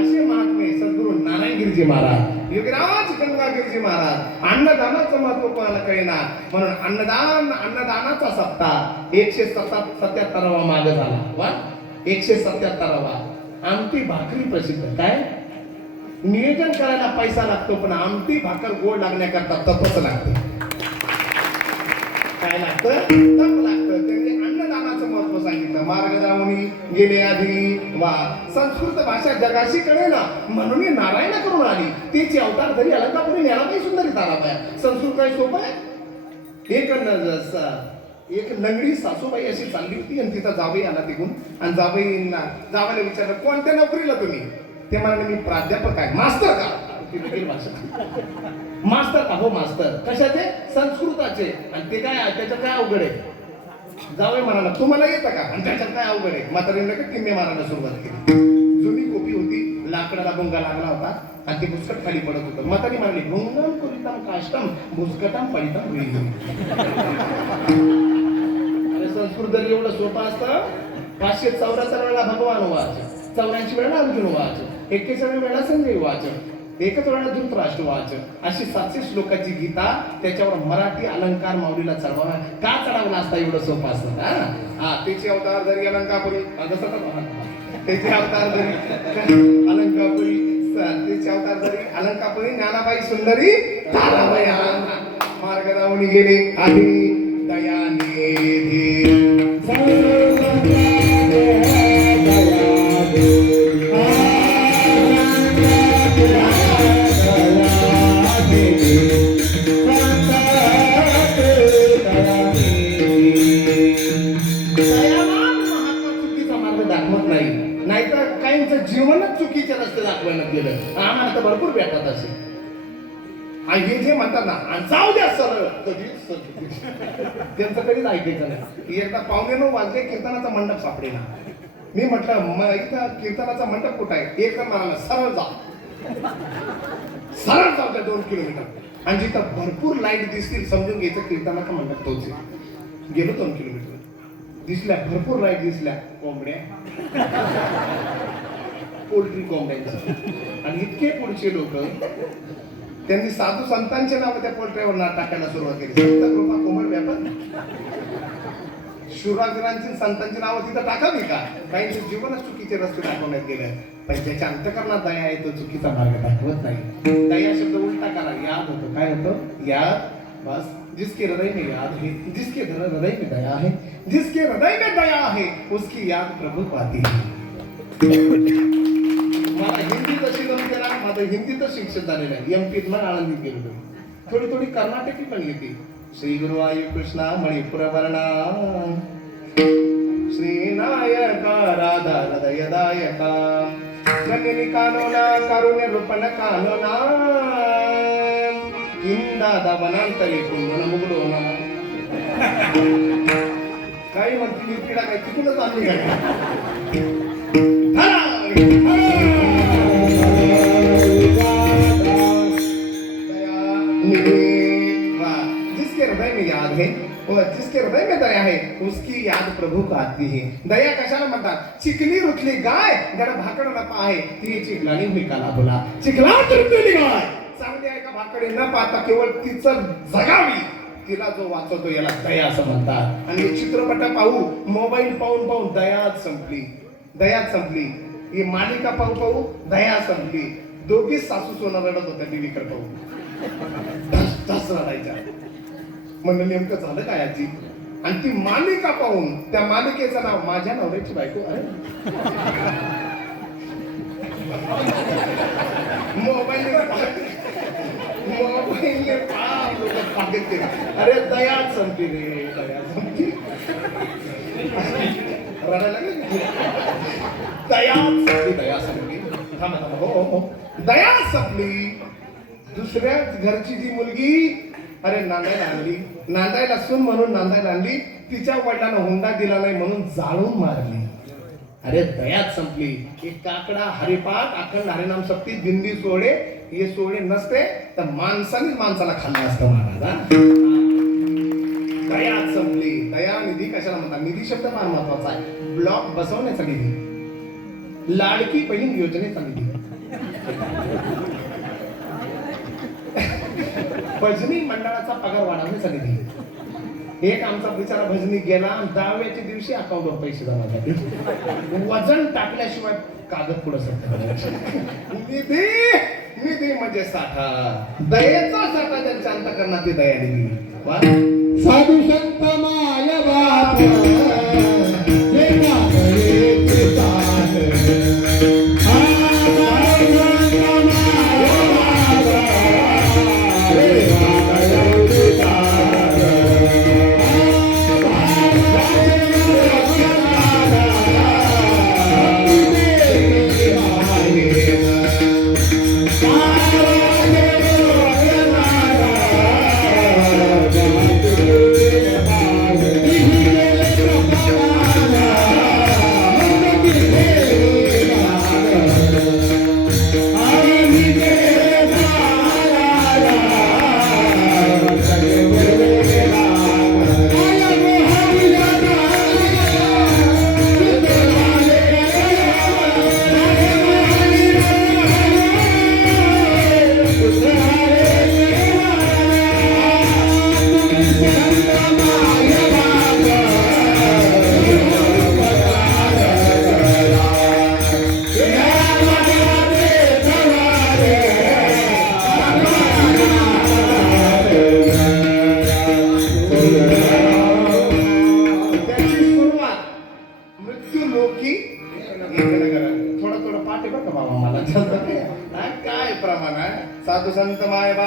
असे महात्मे सद्गुरु नारायणगिरीजी महाराज, योगीराज गंगागिरीजी महाराज. अन्नदानाचं महत्व कोणाला कळेना, म्हणून अन्नदानाचा सप्ताह 177वा माग झाला. वा, 177वा. आमटी भाकरी प्रसिद्ध. काय नियोजन करायला पैसा लागतो, पण आमटी भाकर गोड लागण्याकरता तपच लागतं. काय लागतं? तप लागतं. त्यांनी अन्नदानाचं महत्व सांगितलं. मार्ग दावणी गेले आधी. वा, संस्कृत भाषा जगाशी कळे ना, म्हणून नारायण करून आली. तिची अवतार धरी अलंकापुरी न्याला काही सुंदरी तारा आहे. संस्कृत काही सोपं आहे. एक लंगडी सासूबाई अशी चालली होती, आणि तिथं जावई आला तिकून, आणि जावयाला विचारलं कोणत्या नोकरीला तुम्ही? ते म्हणाले मी प्राध्यापक आहे. मास्तर का? मास्तर का? हो मास्तर. कशाचे? संस्कृताचे. आणि ते काय त्याच्यात काय अवघड आहे? जावई म्हणाला तुम्हाला येतं का? आणि त्याच्यात काय अवघड आहे? म्हातारीने का किम्मे मारायला सुरुवात केली. जुनी कोपी होती, लाकडाला भुंगा लागला होता, आणि ते भुसकट खाली पडत होतं. म्हातारी म्हणाली भुंगम कुरितम काष्टम भुसकटम पडितम वेळी. संस्कृत जर एवढं सोपं असतं, 574 वेळा भगवान वाच, 84 वेळा अर्जुन वाच, 41 वेळा संजय वाच, एकच वेळा धृतराष्ट्र वाच अशी 700 श्लोकाची गीता, त्याच्यावर मराठी अलंकार माऊलीला चढवा का चढवला असता एवढं सोपं असतं हा. त्याचे अवतार जरी अलंकापुरी त्याचे अवतार जरी अलंकापुरी त्याचे अवतार जरी अलंकापुरी ज्ञानाबाई सुंदरी ताराबाई मार्ग दावून गेले आधी दयानिधी नाहीतर काहींचं जीवनच चुकीच्या रस्ते दाखवण्यात गेलं. आम्हाला तर भरपूर भेटतात असे. आणि हे जे म्हणतात ना जाऊ द्या सरळ कधीच त्यांचं कधीच ऐकायचं नाही. एकदा 9:15 वाजले कीर्तनाचा मंडप सापडेना. मी म्हटलं इथं कीर्तनाचा मंडप कुठं आहे? एक तर म्हणाला सरळ जा सरळ जाऊ द्या 2 किलोमीटर आणि जिथं भरपूर लाईट दिसतील समजून घ्यायचं कीर्तनाचा मंडप तोच आहे. गेलो 2 किलोमीटर दिसल्या भरपूर लाईट दिसल्या कोंबड्या पोल्ट्री कोंबड्यांचं आणि इतके पुढचे लोक त्यांनी साधू संतांचे नाव त्या पोल्ट्रीवर टाकायला सुरुवात केली. संत कृपा कोंबड व्यापार शूरावीरांची संतांची नावं तिथं टाकावी का? काहींचे जीवनच चुकीचे रस्ते दाखवण्यात गेले. पण ज्याच्या अंतकरणात दया आहे तो चुकीचा मार्ग दाखवत नाही. दया शब्द उलटा करा याद होतो. काय होतं? याद. बस जिसके हृदय में याद है, जिसके हृदय में दया है, जिसके हृदय में दया है उसकी याद प्रभु को आती है. मला हिंदी तशी जमते ना, माझं हिंदीतच शिक्षण झालेलं आहे. एमपीत ना आळंदीत गेलो. थोडी थोडी कर्नाटकी पण येते. श्री गुरु वायू कृष्णा मणिपुर वर्णा श्री नायका राधा हृदयदायका जननी कानोना कारुण्य रूपन कानोना हिंदा दमनांतरी पुन्हा मुगलो ना. काही म्हणते पिढा काय तिथूनच आणली काय जिसके हृदय में याद है और जिसके हृदय में दया है उसकी याद प्रभु को आती है. दया कशाला म्हणतात? चिखली रुतली गाय जरा भाकड नपा आहे ती चिखलानी विकाला बोला चिखलात रुतली गाय चांगली आहे का भाकडे न पाहता केवळ तिचं जगावी तिला जो वाचवतो याला दया असं म्हणतात. आणि चित्रपट पाहू मोबाईल पाहून पाहून दयाच संपली. दयाच संपली. ही मालिका पाहू पाहू दया संपली. दोघी सासू सोना रडत होत्या टीव्हीकडे पाहून धस रडायच्या. म्हणून नेमकं झालं काय आजी? आणि ती मालिका पाहून त्या मालिकेचं नाव माझ्या नवऱ्याची बायको आहे. मोबाईल अरे दयाच संपली रे. दया संपली. रडायला लागली. दयाच संपली. दया संपली. हो दया संपली. दुसऱ्या घरची जी मुलगी अरे नांदायला आणली. नांदायला सून म्हणून नांदायला आणली. तिच्या वडिलांना हुंडा दिला नाही म्हणून जाळून मारली. अरे दयाच संपली. एक काकडा हरिपाठ अखंड हरिनाम सक्ती दिंडी सोहळे हे सोहळे नसते तर माणसानेच माणसाला खाल्लं असतं महाराज. दयाच संपली. दया निधी कशाला म्हणतात? निधी शब्द फार महत्वाचा आहे. ब्लॉक बसवण्याचा निधी, लाडकी बहीण योजनेचा निधी, भजनी मंडळाचा पगार वाढवण्याचा निधी. एक आमचा बिचारा भजनी गेला आणि 10व्याच्या दिवशी अकाउंटवर पैसे जमा झाले. वजन टाकल्याशिवाय कागद पुढे सरकत. निधी निधी म्हणजे साठा. दयेचा साठा त्यांच्या अंतकरणात दया निधी. साधू संत माय बाप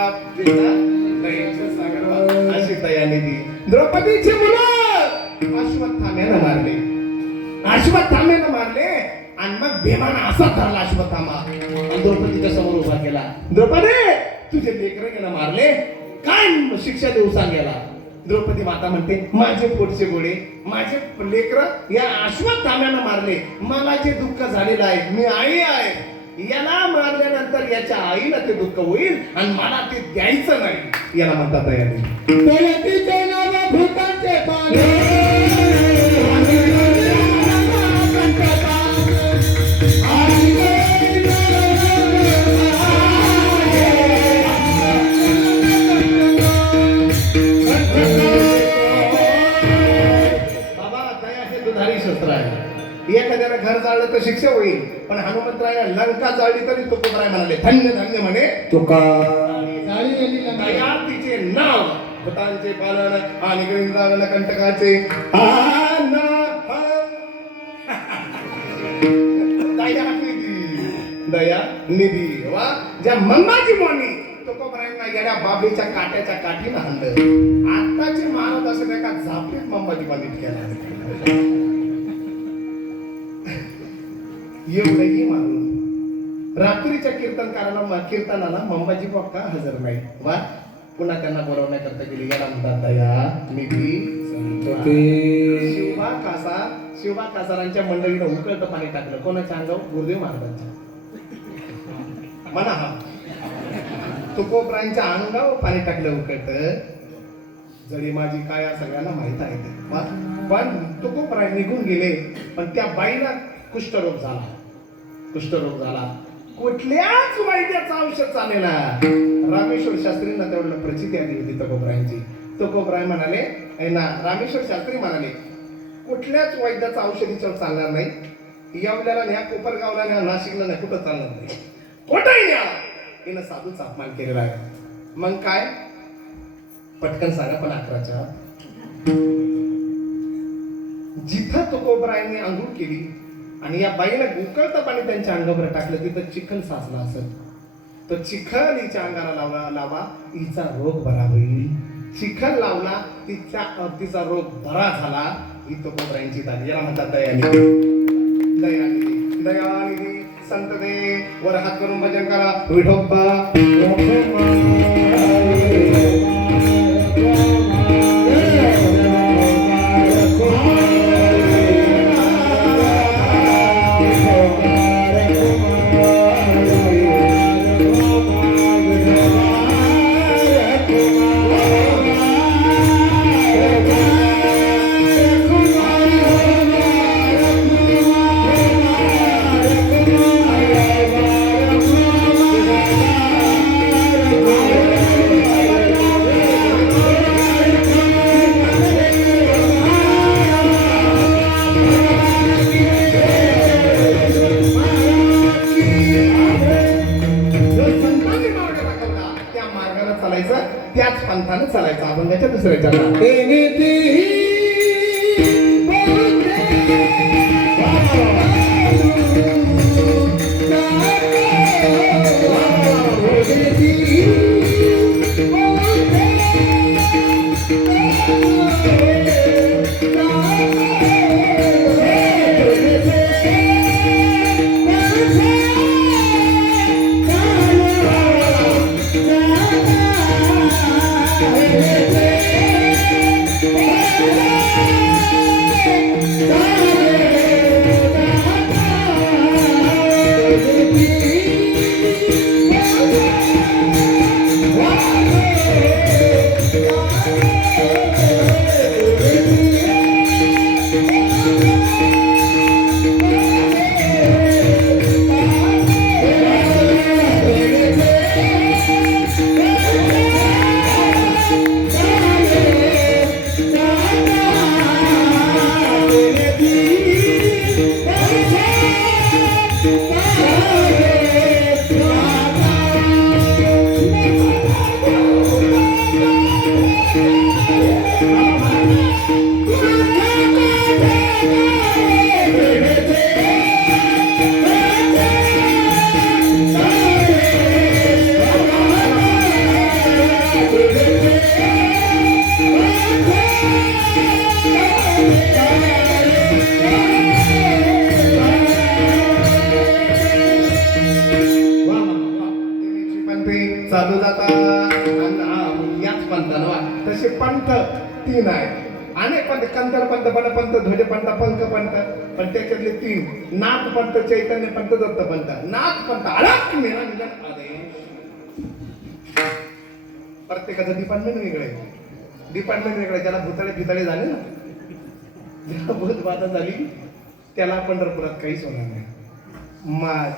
बाप पिता दयेचे सागर बाप अशी दयानिधी द्रौपदीची मुलं अश्वत्थाम्यानं मारले आणि मग भीमानं असा धरला अश्वत्थामा आणि द्रौपदीच्या समोर उभा केला. द्रौपदी तुझे लेकरं गेला मारले काय शिक्षा देऊ सांगेला. द्रौपदी माता म्हणते माझे पोटचे गोळे माझे लेकरं या अश्वत्थाम्यानं मारले. मला जे दुःख झालेलं आहे मी आई आहे याला मारल्यानंतर याच्या आईला ते दुःख होईल आणि मला ते द्यायचं नाही याला म्हणतात दयानिधी. दयतीचे नाव भूतांचे पाले एखाद्याला घर जाळलं तर शिक्षा होईल पण हनुमंतराया लंका जाळली तरी तुकोबराय म्हणाले धन्य धन्य म्हणे तुका जाळी गेली लंका. दया तिचे नाव भूतांचे पालन आणि गृहींद्रावन कंटकाचे दया निधी वा ज्या मंगाची मोनी तुकोबरायांना येड्या बाबलीच्या काट्याच्या काठीनं हाणलं. आताचे महाराज असं एका झापडीत मंबाची बांधित केला एवढंही मारून रात्रीच्या कीर्तनाला मंबाजी बाप्पा हजर नाही वा पुन्हा त्यांना बोलवण्याकरता गेली. याला म्हणतात दया निधी शिवबा कासारांच्या मंडळीनं उकळतं पाणी टाकलं. कोणाच्या अंगावर? गुरुदेव महाराजांच्या. म्हणा हा तुकोबरायांच्या अंगावर पाणी टाकलं उकळतं. जरी माझी काय सगळ्यांना माहित आहे ते पण तुकोबराय निघून गेले पण त्या बाईला कुष्ठरोग झाला. कुठल्याच वैद्याचं औषध चालेला. रामेश्वर शास्त्रींना तेवढं प्रचिती आली होती तुकोबरायांची. तुकोबराय म्हणाले ना रामेश्वर शास्त्री म्हणाले कुठल्याच वैद्याचं औषधीचं चालणार नाही. येवल्याला न्या कोपरगावला न्या नाशिकला न्या कुठं चालणार नाही. कुठंही न्या हिनं साधूचा अपमान केलेला आहे. मग काय पटकन सांगा पण 11च्या जिथं तुकोबरायांनी आंघोळ केली आणि या बाईनं उकळतं पाणी त्यांच्या अंगावर टाकलं तिथं चिखल साचला असेल तर चिखल हिच्या अंगाला लावा हिचा रोग बरा होईल. चिखल लावला तिचा रोग बरा झाला. ही तुकोबरायांची दादी याला म्हणतात दयानिधी संत दे वर हात करून भजन करा. विठोबा त्याच पंथानं चालायचं. अभंगाच्या दुसऱ्या पंथ नवा तसे पंथ 3 आहे. अनेक पंथ, कंतर पंथ, बनपंथ, ध्वज पंथ, पंख पंथ, पण त्याच्यातले 3 नाथ पंथ, चैतन्य पंथ, दत्त पंथ. नाथ पंथ अलग निरंजन आदेश. प्रत्येकाचं डिपार्टमेंट वेगळं आहे. डिपार्टमेंट वेगळं आहे. ज्याला भुताळे भिताळे झाले ना, ज्याला भूतबाधा झाली त्याला पंढरपुरात काहीच होणार नाही.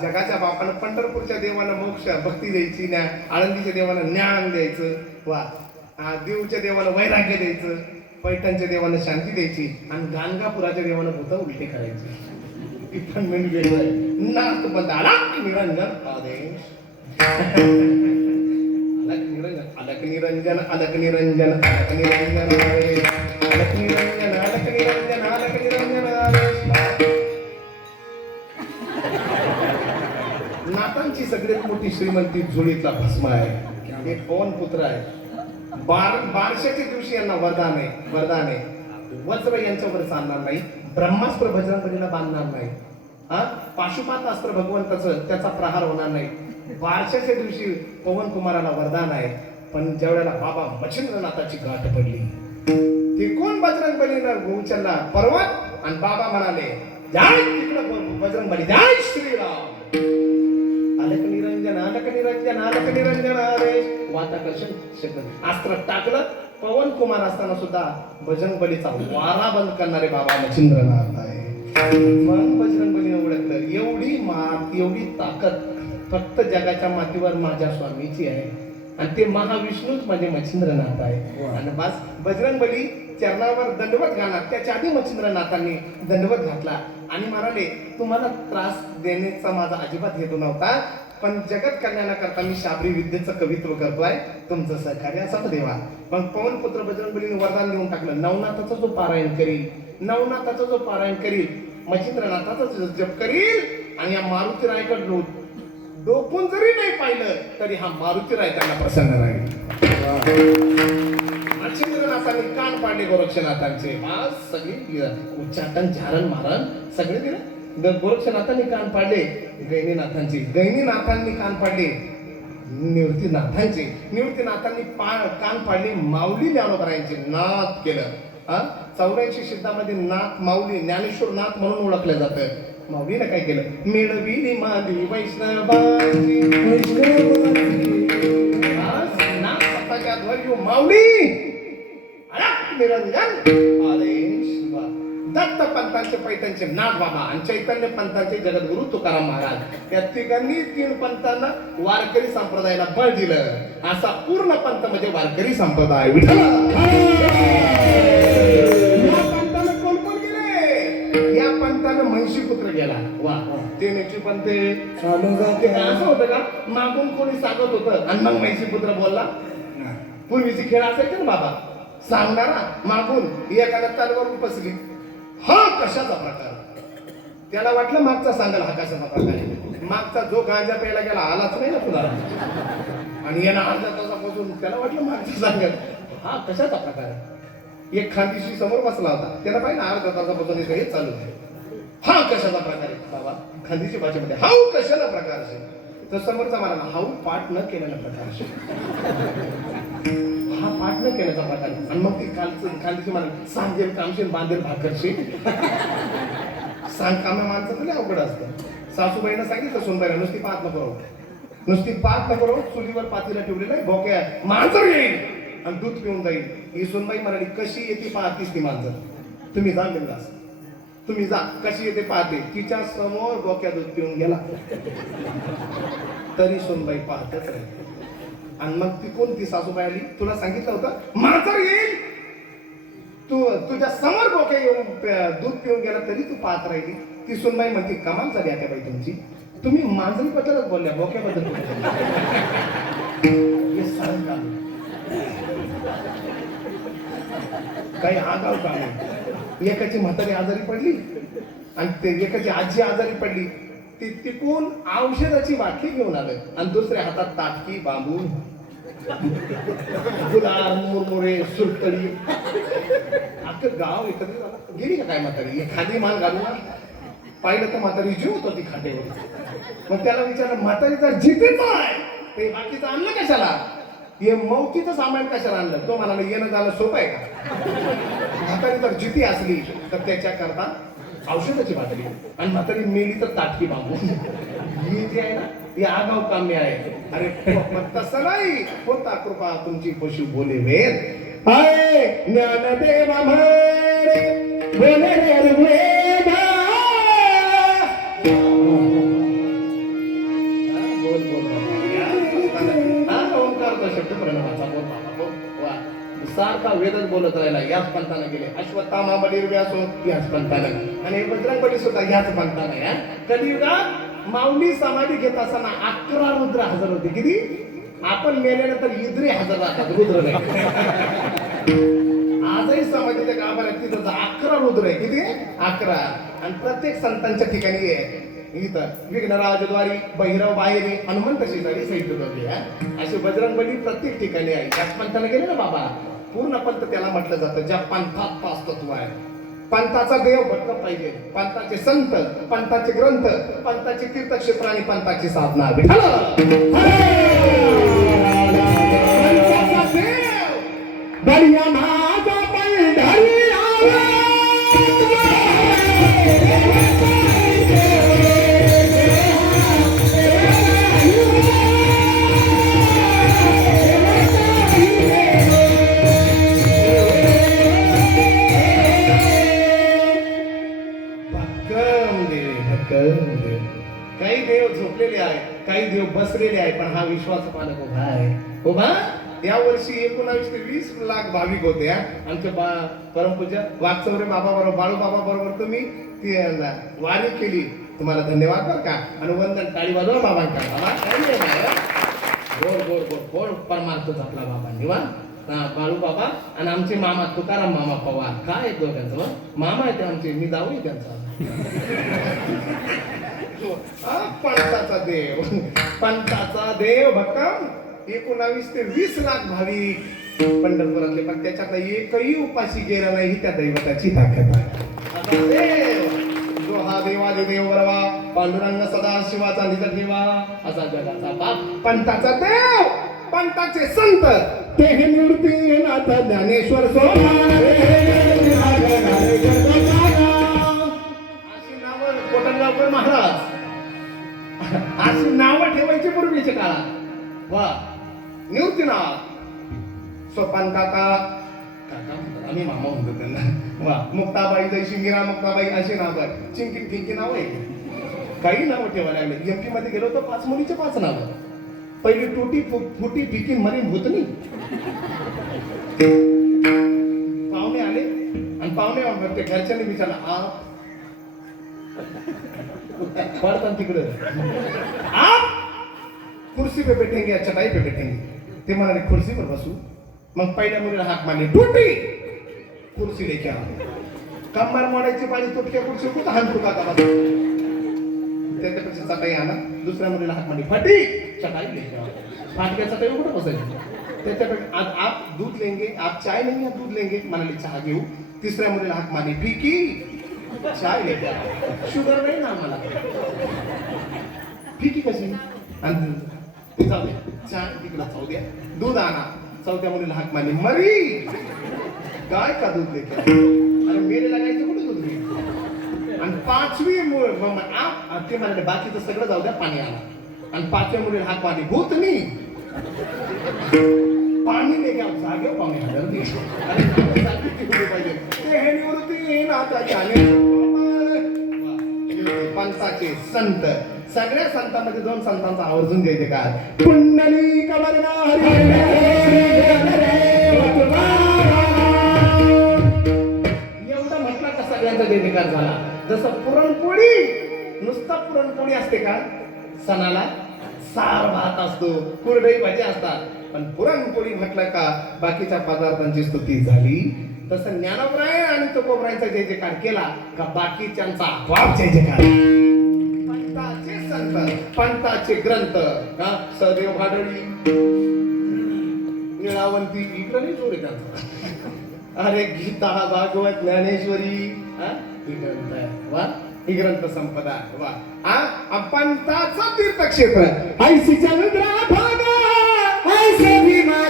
जगाच्या बापानं पंढरपूरच्या देवाला मोक्ष भक्ती द्यायची, आळंदीच्या देवाला ज्ञान द्यायचं, वा देऊच्या देवाला वैराग्य द्यायचं, पैठणच्या देवाला शांती द्यायची, आणि गाणगापुराच्या देवाला भूत उलटे करायची. डिपार्टमेंट वेगळं आहे. नाथ पंथ अलग निरंजन आदेश. अलक निरंजन, अलक निरंजन, अलक निरंजन, अलक निरंजन, अलक निरंजन, अलक निरंजन आदेश. नाथांची सगळ्यात मोठी श्रीमंती झुळीतला भस्म आहे. एक पवन पुत्र आहे. बारशाच्या दिवशी यांना वरदान आहे, वज्र यांच्यावर चालणार नाही, ब्रह्मास्त्र बजरंगबलीला बांधणार नाही, पाशुपात अस्त्र भगवंताचं त्याचा प्रहार होणार नाही. बारशाच्या दिवशी पवन कुमाराला वरदान आहे. पण ज्यावेळेला बाबा मच्छिंद्रनाथाची गाठ पडली, ते कोण बजरंगबलीनं उचलला पर्वत, आणि बाबा म्हणाले जय तिकडं बजरंगबली, जय श्रीराम. अलक निरंजन, अलक निरंजन, अलक निरंजन आदेश. वाताकर्षण शब्द अस्त्र टाकलं. पवन कुमार असताना सुद्धा बजरंगबलीचा वारा बंद करणारे बाबा मच्छिंद्रनाथ आहे. मग बजरंगबलीने ओळखलं, एवढी मात, एवढी ताकद फक्त जगाच्या मातीवर माझ्या स्वामीची आहे, आणि ते महाविष्णूच म्हणजे मच्छिंद्रनाथ आहे. आणि बस बजरंगबली चरणावर दंडवत घालणार. त्याच्या आधी मच्छिंद्रनाथांनी दंडवत घातला आणि म्हणाले, तुम्हाला त्रास देण्याचा माझा अजिबात हेतू नव्हता, पण जगत कल्याणाकरता मी शाबरी विद्येचं कवित्व करतोय, तुमचं सहकार्य असावं देवा. पण पवन पुत्र बजरंगबलीने वरदान देऊन टाकलं, नवनाथाचा जो पारायण करील, नवनाथाचा जो पारायण करील, मच्छिंद्रनाथाचा जो जप करील, आणि या मारुती रायकड डोकून जरी नाही पाहिलं तरी हा मारुती राय त्यांना प्रसन्न राहील. मच्छिंद्रनाथांनी कान पाडले गोरक्षनाथांचे, सगळी उच्चाटन झारण मारण सगळे दिलं. गोरक्षनाथांनी कान पाडले गैनीनाथांचे, गैनीनाथांनी कान पाडले निवृत्तीनाथांचे, निवृत्तीनाथांनी कान पाडले माऊली ज्ञानोबरायांचे. नाथ केलं. 84 सिद्धामध्ये नाथ, माऊली, ज्ञानेश्वर नाथ म्हणून ओळखलं जातं. माऊलीनं काय केलं, मिळविली माली वैष्णवांची, नाथ स्वतःच्या ध्वरी माऊली अलग निरंजन आदेश. दत्त पंथांचे पैठणचे नाथ बाबा, आणि चैतन्य पंथांचे जगद्गुरु तुकाराम महाराज, या तिघांनी 3 पंथांना वारकरी संप्रदायाला बळ दिलं. असा पूर्ण पंथ म्हणजे वारकरी संप्रदाय. या पंथानं म्हैशी पुत्र गेला. वा, ते नेची पंथ असं होतं का, मागून कोणी सांगत होतं आणि मग म्हैशी पुत्र बोलला. पूर्वीची खेळ असायचे ना बाबा, सांगणारा मागून एखाद्या तलवार उपसली, हा कशाचा प्रकार. त्याला वाटलं मागचा सांगाल हा कशाचा प्रकार आहे. मागचा जो गांजा प्यायला गेला आलाच नाही ना तुला, आणि याला अर्धा तासापासून त्याला वाटलं मागचा सांगाल हा कशाचा प्रकार आहे. एक खानदेशी समोर बसला होता, त्याला पाहिजे अर्धा तासापासून हे चालू आहे, हा कशाचा प्रकार आहे बाबा. खानदेशी भाषेमध्ये हाऊ कशाला प्रकार असेल, तर समोरचा म्हणाला हाऊ पाठ न केलेला प्रकार असेल, हा पाठ न केल्याचा प्रकार. आणि मग ती खानदेशी म्हणाल सांगेल कामशील बांधेल भाकरशी. सांग काम्या माणसं तरी अवघड असतं. सासूबाईनं सांगितलं सोनबाईला, नुसती पाहत नको राहू, नुसती पाहत नको राहू, चुलीवर पातीला ठेवलेलं आहे, भोक्या मांजर येईल आणि दूध पिऊन जाईल. ही सोनबाई म्हणाली, कशी येते पाहतीस ती मांजर, तुम्ही जा बिंदास, तुम्ही जा, कशी येते पाहते. तिच्या समोर डोक्या दूध पिऊन गेला तरी सोनबाई पाहतच राहिली. आणि मग ती कोणती सासूबाई आली, तुला सांगितलं होतं मांजर येईल, तू तुझ्या समोर डोक्या येऊन दूध पिऊन गेला तरी तू पाहत राहिली. ती सोनबाई म्हणते, कमाल झाली आता बाई तुमची, तुम्ही मांजरी बद्दलच बोलल्या, बोक्याबद्दल काही आगाव का नाही. एकाची म्हातारी आजारी पडली आणि ते एकाची आजी आजारी पडली, ती तिकून औषधाची बाटली घेऊन आलं आणि दुसऱ्या हातात ताटकी, बांबू, गुलाब, मुरमुरे, सुरतळी, अख्खं गाव एकत्र झालं. गेली का काय म्हातारी, एखादी मान घालून पाहिलं तर म्हातारी जीव होती खाटेवर. मग त्याला विचारलं, म्हातारी जर जितेच आहे ते बाकीचं आणलं कशाला. हे मौतीचं सामान कशाला आणलं? तो म्हणाला येणं जाणं सोपं आहे का? म्हातारी तर जिती असली तर त्याच्या करता औषधाची बाटली आणि म्हातारी मेली तर ताटकी बांबू. ही जी आहे ना ही आगाऊ काम्य आहे. अरे मग तसं नाही. होता कृपा तुमची पशु बोले वेद. हाय ज्ञानदेवा म्हणे बोले रे वेद. बोल बोल हा ओंकारचा शब्द प्रणवाचा बोल बाबा बोल. वा सारखा वेदच बोलत राहिला. याच पंथानं गेले. अश्वत्थामा बळीर व्यासो याच पंथानं आणि बजरंगबली सुद्धा याच पंथानं. या कलियुगात माऊली समाधी घेत असताना 11 रुद्र हजर होते. किती? आपण मेल्यानंतर इद्रे हजर राहतात, रुद्र नाही. आजही समाधीच्या गाभाऱ्यात तिथं 11 रुद्र आहे. किती? 11. आणि प्रत्येक संतांच्या ठिकाणी आहे. इथं विघ्नराजद्वारी, बहिरव बाहेरी, हनुमंत शेजारी, सैद्योद्वारी. असे बजरंगबली प्रत्येक ठिकाणी आहे. याच पंथानं गेले ना बाबा. पूर्ण पंथ त्याला म्हटलं जातं ज्या पंथात पाच तत्व आहे. पंथाचा देव भक्त पाहिजे, पंथाचे संत, पंथाचे ग्रंथ, पंथाचे तीर्थक्षेत्र आणि पंथाची साधना. पंथाचा देव बढिया माझा पंढरी काही देव झोपलेले आहे, काही देव बसलेले आहे, पण हा विश्वास पालक उभा आहे. उभा या वर्षी 19 ते 20 लाख भाविक होते. आमच्या परमपूज्य वागचौरे बाबा बरोबर, बाळू बाबा बरोबर तुम्ही ती वारी केली. तुम्हाला धन्यवाद बरं का. आणि वंदन टाळी वाजवा बाबांका. बाबा काही नाही गोड गोड गोड गोड परमार्थ जपला बाबांनी. वा बाळू बाबा आणि आमचे मामा तुकाराम मामा पवार. काय आहे दोघांचं? मामा आहे ते आमचे, मी जाऊ त्यांचा. पंथाचा देव, पंथाचा देव भक्कम. 19 ते 20 लाख भाविक पंढरपुरातले, पण त्याच्यातला एकही उपाशी गेला नाही. ही त्या दैवताची ताकद आहे. देव जो हा देवादि देव बरवा पांडुरंग सदा शिवाचा निज ठेवा असा जगाचा बाप. पंथाचा देव, पंथाचे संत ते हे मूर्तीनाथ ज्ञानेश्वर अशी नावं कोटणगावकर महाराज अशी नावं ठेवायची पूर्वीच्या काळात. वा निवृत्तीनाथ सोपान काका, काका म्हणतात आम्ही मामा म्हणतो त्यांना. वा मुक्ताबाई जैशी मीरा मुक्ताबाई अशी नाव आहे. चिंकी पिंकी नाव आहे. काही नावं ठेवायला लागले. एमपी मध्ये गेलो तर 5 मुलीचे 5 नावं. पहिली टुटी फुटी पिकी मरी भूतनी. पाहुणे आले आणि पाहुणे घरच्यांनी विचारला आप पडतात तिकडे आप कुर्सी पे बैठेंगे या चटाई पे बैठेंगे. ते म्हणाले खुर्सी पर बसू. मग पहिल्या मुलीला हाक मारली टुटी कुर्सी लेके आ. कंबर मोडायची पाहिजे तुटक्या कुर्सी कुठं हात का बसू. त्याच्यापेक्षा चटाई आणा. दुसऱ्या मुलीला हाक मारली फटी चटाई लेके आ. फाटक्या चटाई कुठं बसायची. त्याच्यापेक्षा आज आप दूध लेंगे, आप चाय लेंगे, दूध लेंगे. म्हणाली चहा घेऊ. तिसऱ्या मुलीला हाक मारली फिकी चाय लेके आ. शुगर नाही ना आम्हाला. फिकी कशी आणि जाऊ द्या चहा तिकडं जाऊ द्या. दूध आणा. चौथ्या मुलीला हाक मारली मरी गाय का दूध लेके. अरे मेरे लागायचं कुठं दूध नाही. आणि 5वी आप ते म्हणाले बाकीचं सगळं जाऊ द्या पाणी आणा. आणि 5व्या मुलीला हाक मारली भूतनी पाणी लेके आप जागे पाहुणे हजार पाहिजे. ते हे निवृत्ती नाथा पंथाचे संत. सगळ्या संतांमध्ये 2 संतांचा आवर्जून द्यायचे काय कुंडली एवढं म्हटलं का सगळ्यांचा जयकार झाला. जसं पुरणपोळी नुसता पुरणपोळी असते का सणाला सार भात असतो, कुरडई भाजी असतात, पण पुरणपोळी म्हटलं का बाकीच्या पदार्थांची स्तुती झाली. तसं ज्ञानोबराय आणि तुकोबरायचा जय जयकार केला का बाकीच्यांचा आपोआप जय जयकार. पंथाचे संत, पंथाचे ग्रंथ का सदैव भाडळी निळावंती इकडं नाही जोर आहे त्यांचा. अरे गीता भागवत ज्ञानेश्वरी ही ग्रंथ आहे. वा ही ग्रंथ संपदा. वा पंथाचं तीर्थक्षेत्र ऐसी चंद्रा भागा ऐसे भीमा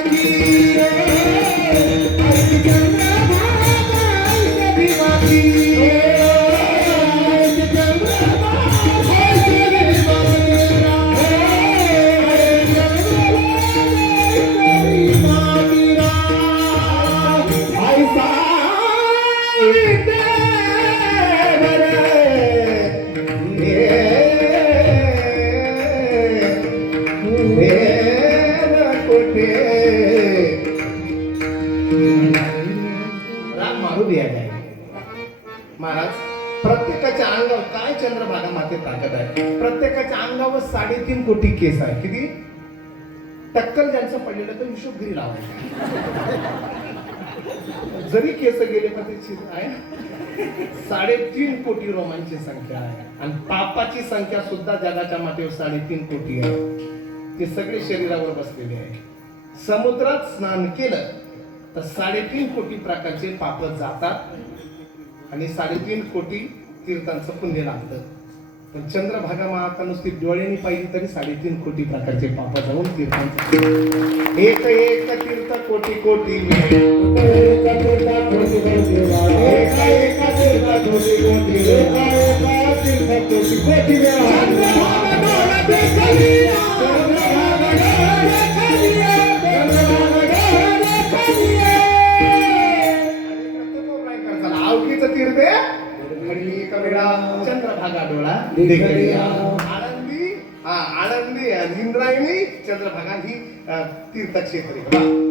राग मारू द्या काय महाराज, प्रत्येकाच्या अंगावर काय चंद्रभागा माते ताकद आहे. प्रत्येकाच्या अंगावर 3.5 कोटी केस आहे. किती टक्कल ज्यांचं पडलेलं तर हिशोबगिरी लावायचं. जरी केस गेले पण ते आहे 3.5 कोटी रोमांची संख्या आहे. आणि पापाची संख्या सुद्धा जगाच्या मातेवर 3.5 कोटी आहे. ते सगळे शरीरावर बसलेले आहे. समुद्रात स्नान केलं तर 3.5 कोटी प्रकारचे पाप जातात आणि 3.5 कोटी तीर्थांचं पुण्य लागतं. पण चंद्रभागा माता नुसती डोळ्यांनी पाहिली तरी 3.5 कोटी प्रकारचे पाप जाऊन तीर्थांचं एक एक तीर्थ कोटी कोटी आवकीचं तीर्थ एका वेळा चंद्रभागा डोळा आनंदी आनंदी इंद्रायणी चंद्रभागा ही तीर्थक्षेत्री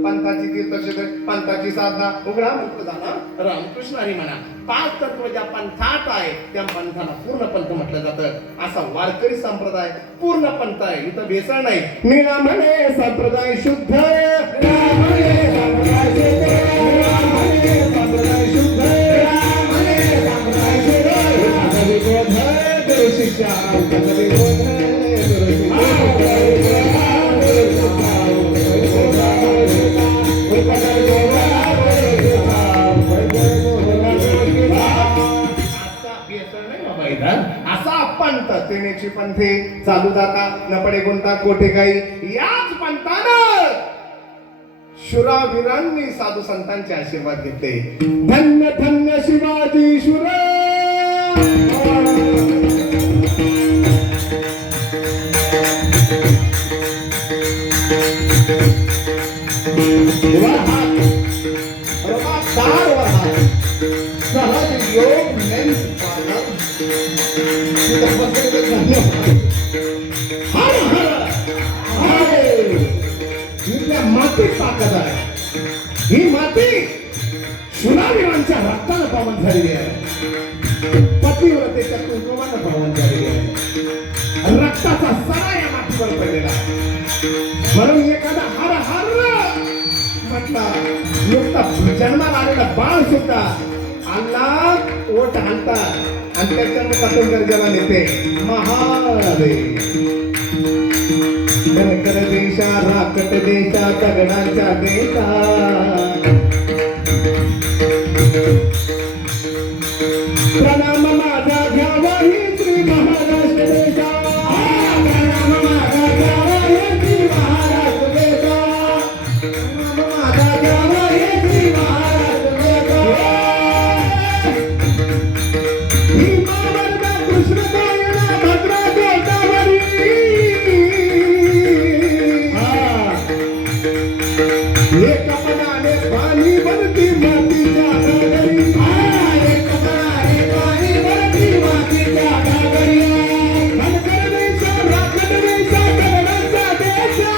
पंथाची तीर्थक्षेत्र पंथाची साधना उघडा मुक्त झाला रामकृष्ण हरी म्हणा. 5 तत्व ज्या पंथात आहे त्या पंथाला पूर्ण पंथ म्हटलं जातं. असा वारकरी संप्रदाय पूर्ण पंथ आहे. इथं भेसळ नाही. मीना म्हणे संप्रदाय शुद्ध असा पंथ तेनेची पंथे चालू जाता न पडे कोणता कोठे काही. याच पंथानं शुरावीरांनी साधू संतांचे आशीर्वाद घेतले. धन्य धन्य शिवाजी शुर सहज योग हर हर इथल्या मातीत ताकद आहे. ही माती शुरावीरांच्या रक्तानं पावन झालेली आहे. पतिव्रतेच्या कुंकुमानं पावन झालेली आहे. रक्ताचा सरा या मातीवर पडलेला आहे. म्हणून एखादा हर हर म्हटला नुकता जन्माला आलेला बाळ सुद्धा अल्लाह ओठ आणतात आणि त्याच्या मुखातून गर्जना नेते महादेव. धनकर देशा राकट देशा दगडांच्या देशा प्रणाम माझा घ्यावा ही श्री महाराष्ट्र देशा. प्रणाम माझा घ्यावा ही श्री महाराष्ट्र देशा. प्रणाम माझा घ्यावा ही श्री महाराष्ट्र देशा. भीमावरदा कृष्णकायना भद्रा गोदावरी. एक मनाने पाणी भरती मातीच्या घागरी. एक मनाने पाणी भरती मातीच्या घागरी. धनकर देशा राखट देशा दगडांचा देशा.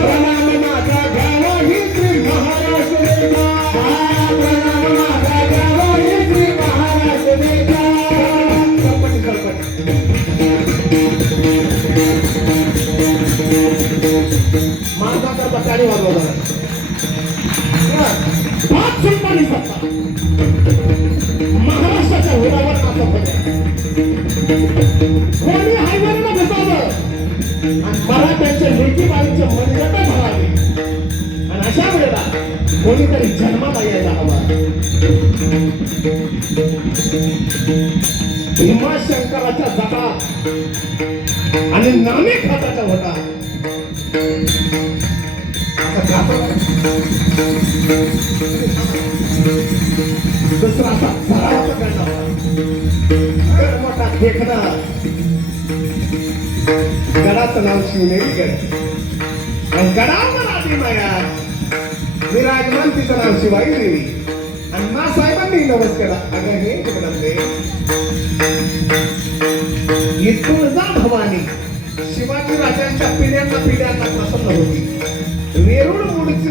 प्रणाम माझा घ्यावा ही श्री महाराष्ट्र देशा. प्रणाम माझा घ्यावा ही श्री महाराष्ट्र देशा. माझा तर बटाडी वाजवला 5 सुलतानी सत्ता महाराष्ट्राच्या उरावर नाचत होत्या. कोणी हायवेला बसावं आणि मराठ्यांच्या लेकी बाईचे मनगट भरावे. आणि अशा वेळेला कोणीतरी जन्माला यायला हवा. भीमाशंकराच्या जटात आणि नामे खाताच्या होता दुसरा असा सरावाचा गंडा गड मोठा देखणा गडाचं नाव शिवनेरी गड आणि गडावर आधी माया विराजमान तिचं नाव शिवाई देवी आणि मा साहेबांनी नमस्कार अगं हे म्हणते इथून जा भवानी शिवाजी राजांच्या पिढ्यांना प्रसन्न होती वेरूळ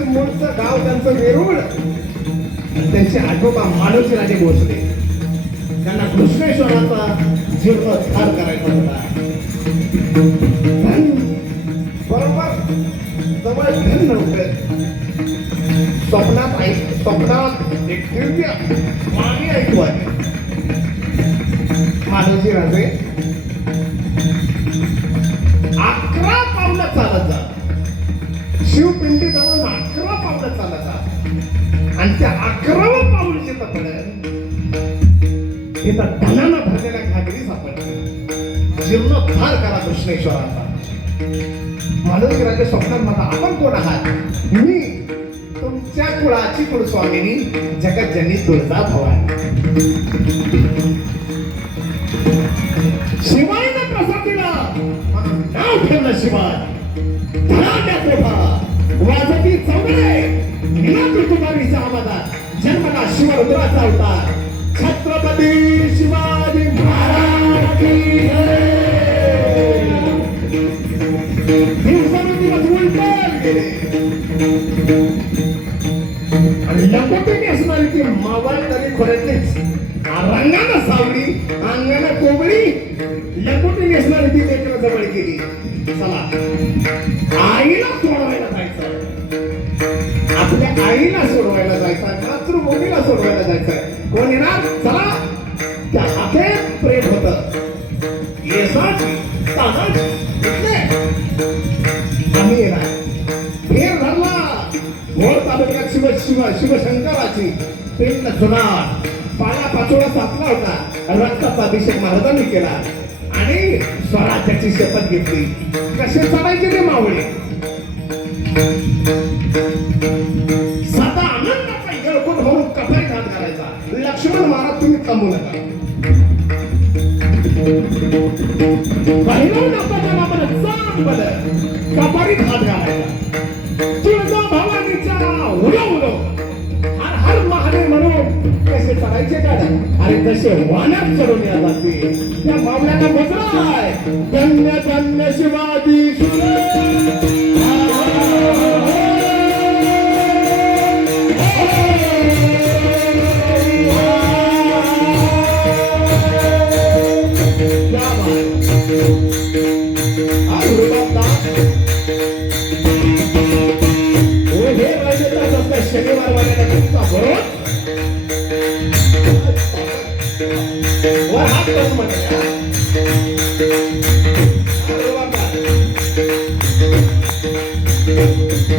मूळचं गाव त्यांचं वेरूळ आणि त्यांचे आजोबा मानवजी राजे भोसले त्यांना कृष्णेश्वराचा जीर्णोद्धार करायचा होता बरोबर जवळ धन नव्हतं स्वप्नात एक दिव्य वाणी ऐकू आली मानवजी राजे 11 पावलं चालत जा शिवपिंडी जवळ 11 पावलं चालत जा आणि त्या 11वं पाऊल जिथं पडेल तिथं धनानं भरलेल्या घागरी सापडली जीर्णोद्धार करा कृष्णेश्वराचा मानवजी राजे स्वप्नात म्हणता आपण कोण आहात मी तुमच्या कुळाची कुळस्वामिनी जगज्जनी तुळजा भवानी शिवाईने प्रसादीला नाव ठेवलं शिवाय धनाट्या कोठा वाजती चौगडे निनादी तुकारीचा आवाजात जन्मला शिवरुद्राचा अवतार छत्रपती शिवाजी महाराज की जय. दिवसानुदिवस उलटत गेले आणि लंगोटीने असणारी ती मावळ तरी खोऱ्यातलीच रंगानं सावली अंगानं कोबळी लंगोटीने असणारी ती लेकरं जवळ गेली चला आईला सोडवायला जायचं आपल्या आईला सोडवायला जायचं मातृभूमीला सोडवायला जायचं कोण येणार चला त्या हातेत प्रेम होत येसाची तानाची इथले आम्ही येणार फेर धरला भोर तालुक्यात शिवशंकराची पिंड जुनार पाया पाचोळा साचला होता रक्ताचा अभिषेक महाराजांनी केला आणि स्वराज्याची शपथ घेतली कसे चढायचे ते मावळे सदा आनंदाचा येळकोट होऊन कपारी घात घालायचा लक्ष्मण महाराज तुम्ही थांबू नका पहिला नापाच्या बापानं चांगलं कपारी घात घालायचा तुळजा भवानीच्या उडो उडो हर हर महादेव म्हणून कसे चढायचे गाड्या अरे कसे वाण्यात चढून येतात ते त्या मावळ्याला बसला आहे धन्य धन्य शिवाजी शनिवार वाल्याला तुमचा बरोबर वर हात करून म्हणा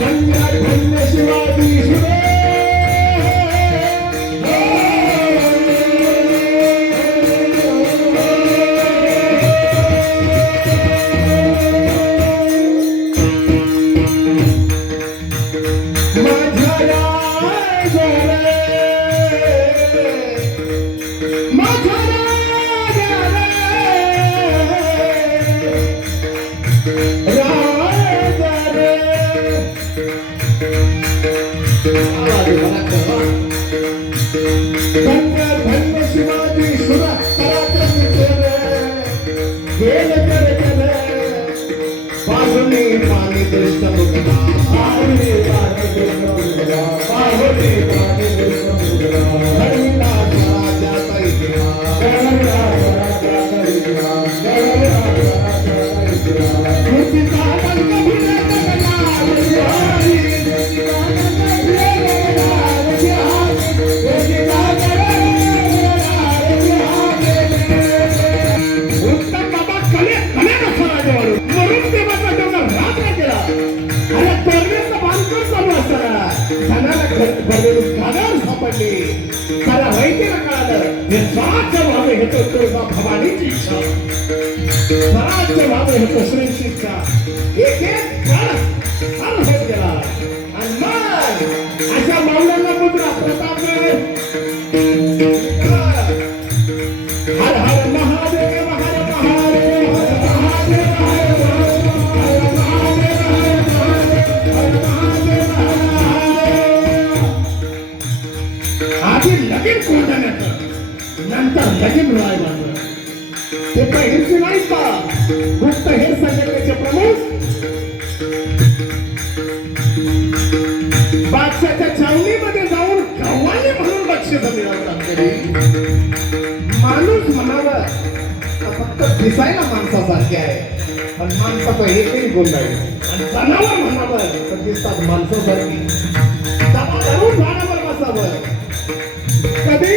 धन्य धन्य शिवाजी शिवे भवानीची इच्छा स्वराज्य व्हावे हे श्रींची इच्छा एक एक काळ होत गेला अशा मावळ्यांना मुद्रा प्रतापगड. हर हर महादेव हर महादेव हर महादेव हर महादेव हर महादेव हर महादेव हर महादेव. आधी लगीन कोंढाण्याचं, नंतर लगीन रायबाचं. ते पहिरची नाही का गुप्तहेर संघटनेचे प्रमुख बादशाच्या छावणीमध्ये जाऊन कव्वाली म्हणून बक्षीस मिळवतात. तरी माणूस म्हणावा फक्त दिसायला माणसासारखे आहे, पण माणसाचा एकही गुण नाही. आणि जनावर म्हणावं तर दिसतात माणसासारखी. दबा धरून झाडावर बसावं. कधी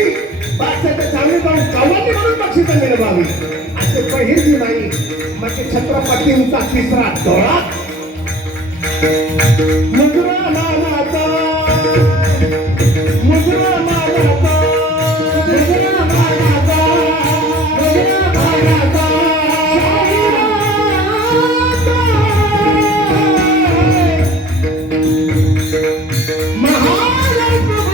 बादशाच्या छावणीत जाऊन कव्वाली म्हणून बक्षीस मिळवावी असे पहिरची नाही. म्हणजे छत्रपतींचा तिसरा डोळा. मुद्रा मानाचा मुद्रा मानाचा मुद्रा मानाचा मुद्रा मानाचा महाराष्ट्र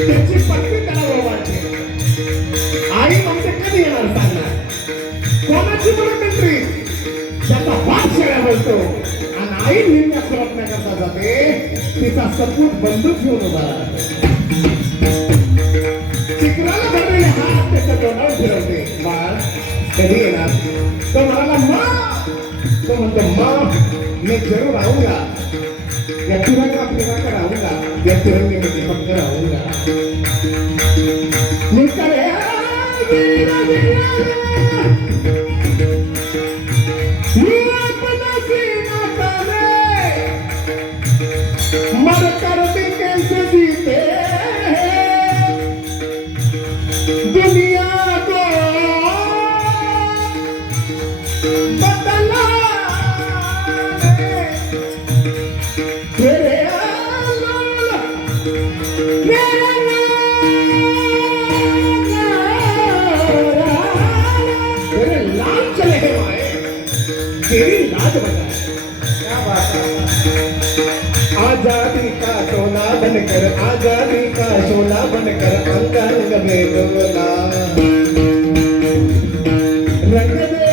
त्याची पत्नी त्याला ओवाळते. आई म्हणते कधी येणार सांगणार. कोणाची म्हणून एंट्री त्याचा बाप शेळ्या बोलतो आणि आई निर्णय करता जाते. तिचा सपूत बंदूक घेऊन उभा राहतो. चिकराला धरलेले हात त्याच्या तोंडावर फिरवते. बाळ कधी येणार. तो म्हणाला माँ. तो म्हणतो माँ मैं जरूर आऊंगा. या तिरंगा फिराकर आऊंगा. या तिरंगे में चिपक कर आऊंगा. निकले वीरा वीरा अपना सीना ताने मर कर भी कैसे जीते दुनिया को बदला तेरे लाल चले हैं माए तेरी लाज बजाए. क्या बात है. आजादी का सोना बनकर आजादी का सोना बनकर अंग अंग में डोला रंग दे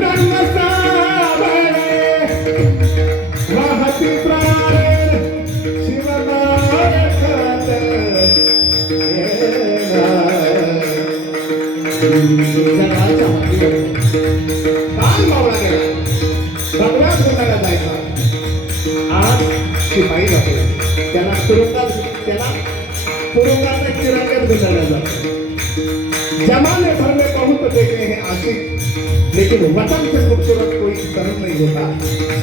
रंग दे काल मावळा गेला. भगवान कोणाला जायचा. आज शिपाई जातो. त्याला तुरुंगात तिरंग्यात गुंडाळला जातो. जमाने भर में बहुत देखे हैं आशिक लेकिन वतन से खूबसूरत कोई शर्म नहीं होता.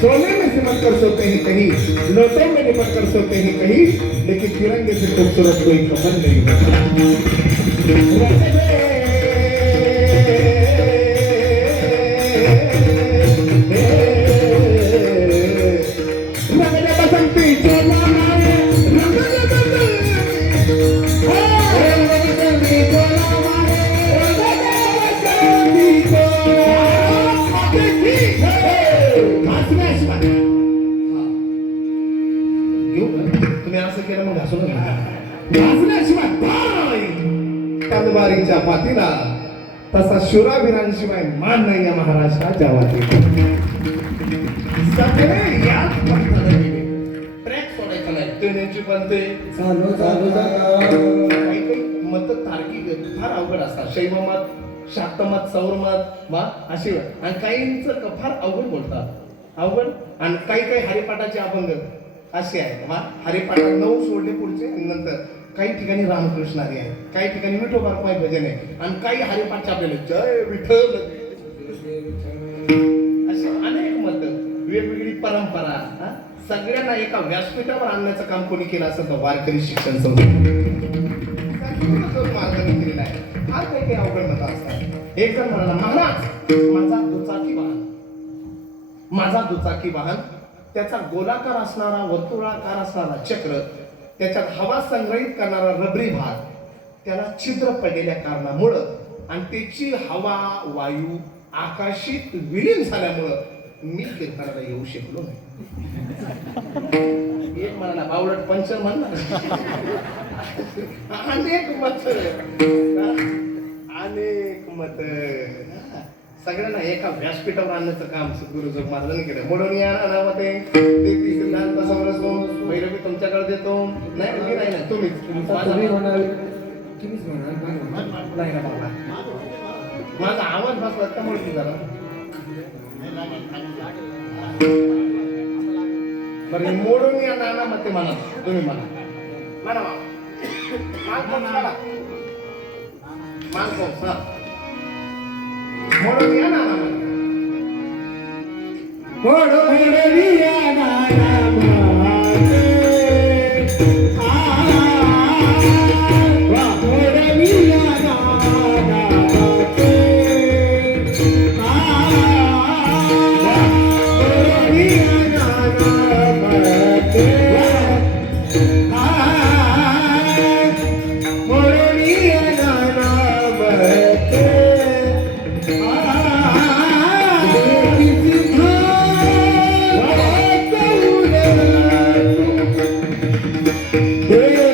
सोने में सिमट कर सोते हैं कहीं, लोटे में निपट कर सोते हैं कहीं, लेकिन तिरंगे से खूबसूरत कोई कफन नहीं होता. तुम्ही असं केलं मग घासून घासल्याशिवाय तलवारीच्या पातीला तसा शूरावीरांशिवाय मान नाही या महाराष्ट्राच्या वाटी. सगळे याच फक्त ग्रंथे चालू चालू जाता काही काही मत तार्किक आहेत, फार अवघड असतात. शैव मत, शाक्त मत, सौर मत वा अशी आणि काहींच फार अवघड बोलतात, अवघड. आणि काही काही हरिपाठाचे अभंग असे आहेत वा हरिपाठात 9 सोडले पुढचे आणि नंतर काही ठिकाणी रामकृष्ण हरी आहे, काही ठिकाणी विठोबारपाई भजन आहे आणि काही हरिपाठ आपल्याला जय विठ्ठल असे अनेक मत, वेगवेगळी परंपरा. सगळ्यांना एका व्यासपीठावर आणण्याचं काम कोणी केलं असेल तर वारकरी शिक्षण मार्गाने केलेला आहे. फार काही काही अवघड मतं असतात. एक जण म्हणाला, महाराज माझा दुचाकी वाहन, माझा दुचाकी वाहन त्याचा गोलाकार असणारा, वर्तुळाकार असणारा चक्र, त्याच्यात हवा संग्रहित करणारा रबरी भाग, त्याला छिद्र पडलेल्या कारणामुळं आणि त्याची हवा वायू आकाशित विलीन झाल्यामुळं मी कीर्तनाला येऊ शकलो नाही. एक म्हणाला बावळट पंच म्हणला. अनेक मत, अनेक मत. सगळ्यांना एका व्यासपीठावर आणण्याचं काम सद्गुरु जोग महाराजांनी केलं. म्हणून या नावाते ते सिद्धांत समरसो भैरवी तुमच्याकडे देतो. नाही मी नाही ना, तुम्हीच म्हणाल नाही ना बाबा, माझा आवाज बसला त्यामुळे की झाला बरं. मोडून या नाना मते म्हणा, तुम्ही म्हणा म्हणा मानतो हा म्हणून या नाना मते Hey,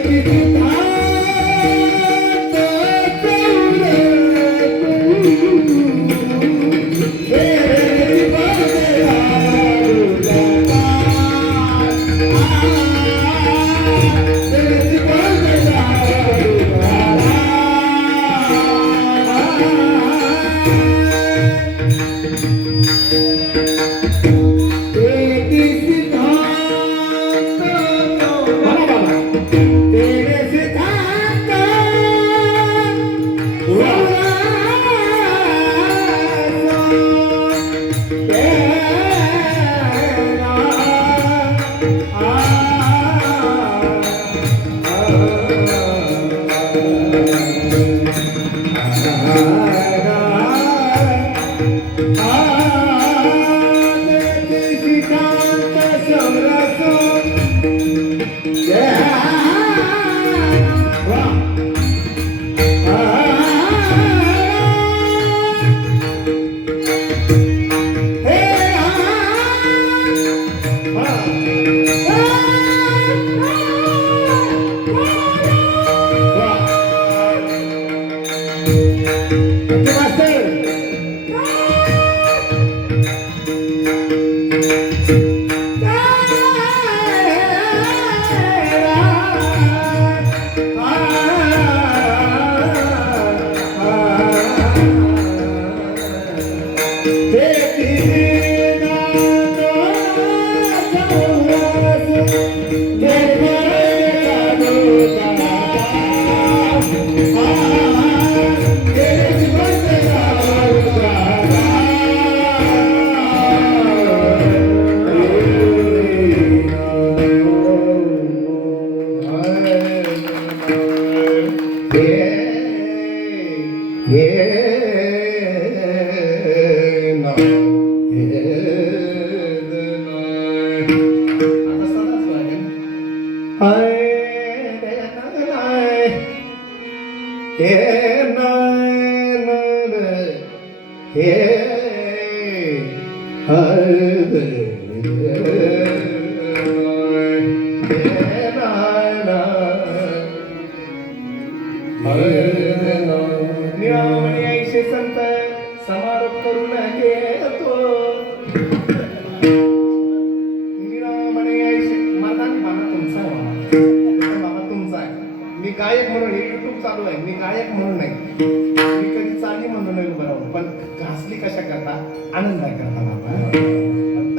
मी गायक म्हणून युट्यूब चालू आहे, मी गायक म्हणून नाही, मी कधी चाली म्हणून नाही उभं राहून, पण घासली कशा करता आनंद आहे करता बाबा.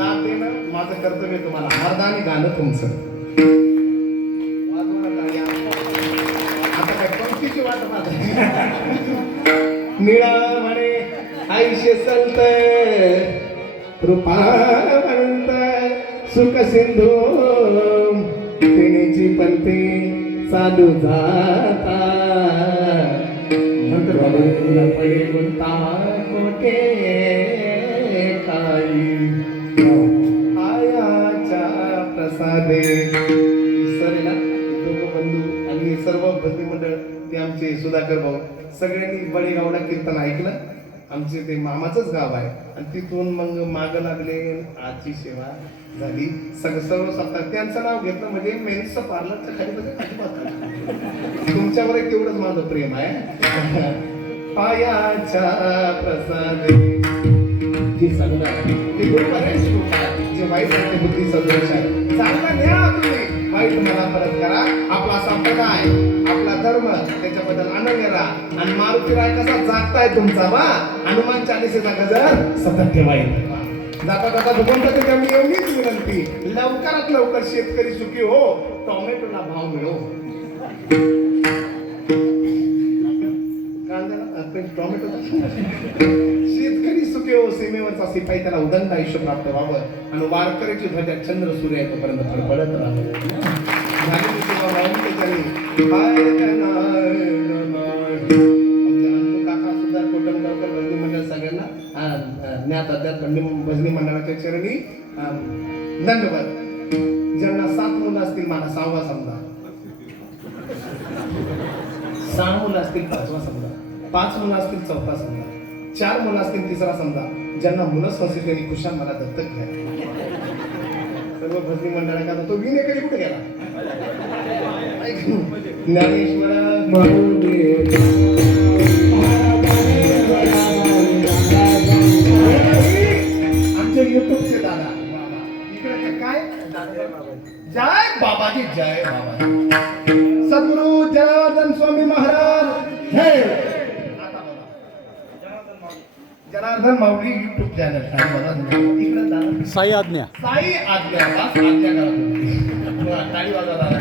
दाद देणं माझं कर्तव्य, तुम्हाला आर्धाने गाणं तुमचं. वाजवू नका या. आता काय पंक्तीची वाट पाहत निळा म्हणे आयुष्य चालतंय, कृपा म्हणत सुख सिंधू पिण्याची पंथी चालू जाता पडे गुंतावा कोटे काही आयाच्या प्रसादे. सर ना दोघं बंधू आणि सर्व बंदी मंडळ ते आमचे सुधाकर भाऊ सगळ्यांनी बळीगावला कीर्तन ऐकलं. आमचे ते मामाचंच गाव आहे आणि तिथून मग माग लागले, आजची सेवा झाली. सर्व सप्ताह त्यांचं नाव घेतलं म्हणजे मेन्स पार्लरच्या खाली म्हणजे खाली तुमच्यावर एक तेवढंच माझं प्रेम आहे. पायाच्या प्रसादे जी सगळं ते बरोबर आहे, जे वाईट आहे ते बुद्धी सदोष आहे. चांगला न्या तुम्ही, वाईट मला परत करा. आपला संप्रदाय, आपला धर्म, त्याच्याबद्दल आनंद राहा. आणि मारुती राय कसा जागताय तुमचा वा हनुमान चालीसेचा गजर सतत ठेवायचा. जाता जाता भगवंताच्या मी एवढीच विनंती, लवकरात लवकर शेतकरी सुखी हो, टोमॅटोला भाव मिळो. टोमॅटो शेतकरी सुखी हो, सीमेवरचा शिपाई त्याला उदंड आयुष्य प्राप्त व्हावं आणि वारकऱ्याची ध्वजा चंद्र सूर्य येतोपर्यंत फडफडत राहावं. काका सुद्धा कोटमगावकर भजनी मंडळ सगळ्यांना ज्ञात अध्यात भजनी मंडळाच्या चरणी दंडवत. ज्यांना 7 मुलं असतील मला 6वा समजा, 6 मुलं असतील 5वा समजा, 5 मुलं असतील 4था समजा, 4 मुलं असतील 3रा समजा. ज्यांना मुलं संस्कृती त्यांनी कुशाल मला दत्तक घ्या. सर्व भजनी मंडळाचा तो विनेकरी कुठे गेला? ज्ञानेश्वर आमचे युट्यूबचे दादा इकडे काय जय बाबाजी, जय बाबाजी. सद्गुरु जनार्दन स्वामी महाराज जय. जनार्दन माऊली युट्यूब चॅनल इकडे दादा साई आज्ञा, साई आज्ञा आज्ञा करा. टाळी वाजवा दादा.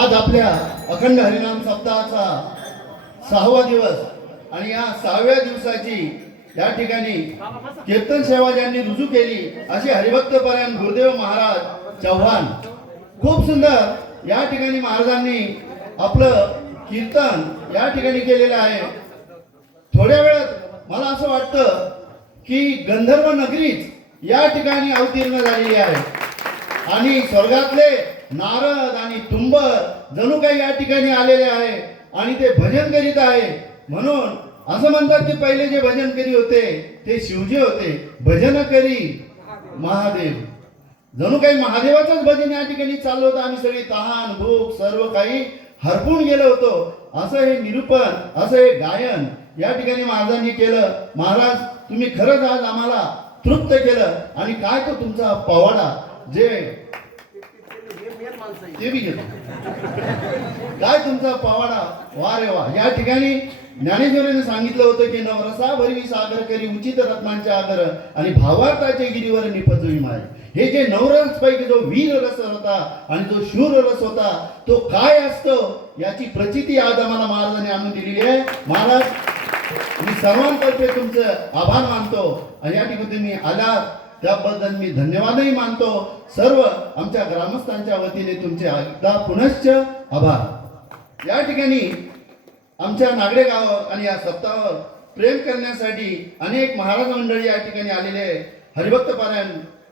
आज आपल्या अखंड हरिनाम सप्ताहाचा 6वा दिवस आणि या 6व्या दिवसाची या ठिकाणी कीर्तन सेवा ज्यांनी रुजू केली असे हरिभक्तपरायण गुरुदेव महाराज चव्हाण. खूप सुंदर या ठिकाणी महाराजांनी आपलं कीर्तन या ठिकाणी केलेलं आहे. थोड्या वेळात मला असं वाटतं की गंधर्व नगरीच या ठिकाणी अवतीर्ण झालेली आहे आणि स्वर्गातले नारद आणि तुंबर जणू काही या ठिकाणी आलेले आहे आणि ते भजन करीत आहे. म्हणून असं म्हणतात की पहिले जे भजन करी होते ते शिवजी होते, भजन करी महादेव. जणू काही महादेवाचंच भजन या ठिकाणी चाललं होतं. आम्ही सगळी तहान भूक सर्व काही हरपून गेलो होतो. असं हे निरूपण, असं हे गायन या ठिकाणी महाराजांनी केलं. महाराज तुम्ही खरंच आज आम्हाला तृप्त केलं. आणि काय तो तुमचा पवाडा जे ते बी घेतो, काय तुमचा पवाडा, वा रे वा. या ठिकाणी ज्ञानेश्वरांनी सांगितलं होतं की नवरसा भरवी सागर करी उचित रत्नांचे आगर आणि भावार्थाचे गिरीवर निपजवी माय. हे जे नवरस पैकी जो वीर रस होता आणि जो शूर रस होता तो काय असतो याची प्रचिती आज आम्हाला महाराजांनी आणून दिलेली आहे. महाराज मी सर्वांतर्फे तुमचं आभार मानतो आणि या ठिकाणी तुम्ही आलात त्याबद्दल मी धन्यवादही मानतो. सर्व आमच्या ग्रामस्थांच्या वतीने तुमचे एकदा पुनश्च आभार. या ठिकाणी आमच्या नागडे गाव आणि या सप्ताहावर प्रेम करण्यासाठी अनेक महाराज मंडळी या ठिकाणी आलेले आहे. हरिभक्त पारायण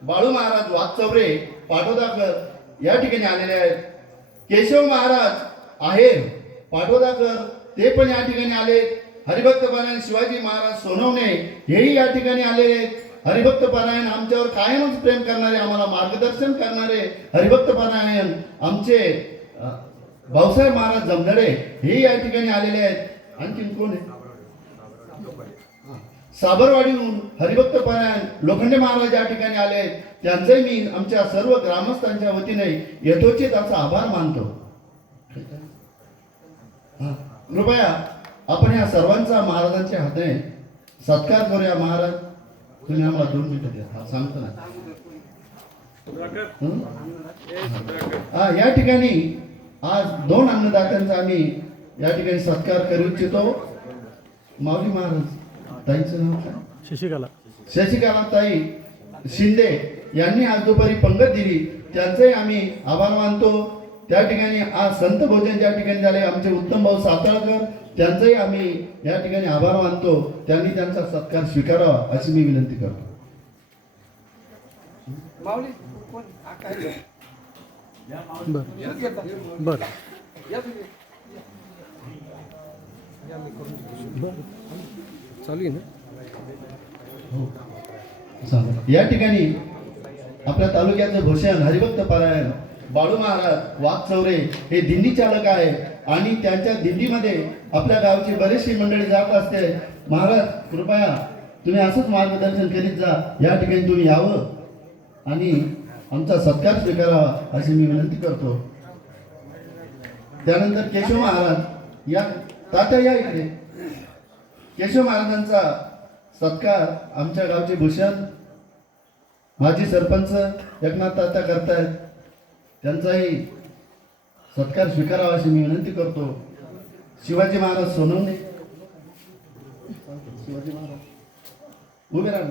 बाळू महाराज वाघचौरे पाटोदाकर या ठिकाणी आलेले आहेत. केशव महाराज आहेर पाटोदाकर ते पण या ठिकाणी आले. हरिभक्त पारायण शिवाजी महाराज सोनवणे हेही या ठिकाणी आलेले आहेत. हरिभक्त पारायण आमच्यावर कायमच प्रेम करणारे, आम्हाला मार्गदर्शन करणारे हरिभक्त पारायण आमचे भाऊसाहेब महाराज जमदडे हे या ठिकाणी आलेले आहेत. आणखीन कोण आहे? साबरवाडीहून हरिभक्त पारायण लोखंडे महाराज या ठिकाणी आले आहेत. त्यांचे मी आमच्या सर्व ग्रामस्थांच्या वतीने यथोचित असा आभार मानतो. कृपया आपण या सर्वांचा महाराजांच्या हाताने सत्कार करूया. महाराज तुम्ही आम्हाला 2 मिनिटं द्या. हा, सांगतो ना. हं? या ठिकाणी आज 2 अन्नदात्यांचा आम्ही या ठिकाणी सत्कार करू इच्छितो. माऊली महाराज ताईंचं नाव काय? शशिकला ताई शिंदे यांनी आज दुपारी पंगत दिली, त्यांचंही आम्ही आभार मानतो. त्या ठिकाणी आज संत भोजन ज्या ठिकाणी झाले आमचे उत्तम भाऊ साताळकर, त्यांचंही आम्ही या ठिकाणी आभार मानतो. त्यांनी त्यांचा सत्कार स्वीकारावा अशी मी विनंती करतो. चालू आहे ना. या ठिकाणी आपल्या तालुक्याचं भूषण हरिभक्त पारायण बाळू महाराज वाघचौरे हे दिंडी चालक आहे आणि त्यांच्या दिंडीमध्ये आपल्या गावची बरीचशी मंडळी जात असते. महाराज कृपया तुम्ही असंच मार्गदर्शन करीत जा. या ठिकाणी तुम्ही यावं आणि आमचा सत्कार स्वीकारावा अशी मी विनंती करतो. त्यानंतर केशव महाराज या तात्या या इकडे. केशव महाराजांचा सत्कार आमच्या गावचे भूषण माजी सरपंच एकनाथ तात्या करतायत, त्यांचाही सत्कार स्वीकारावा अशी मी विनंती करतो. शिवाजी महाराज सोनवणे, शिवाजी महाराज उभे राहा.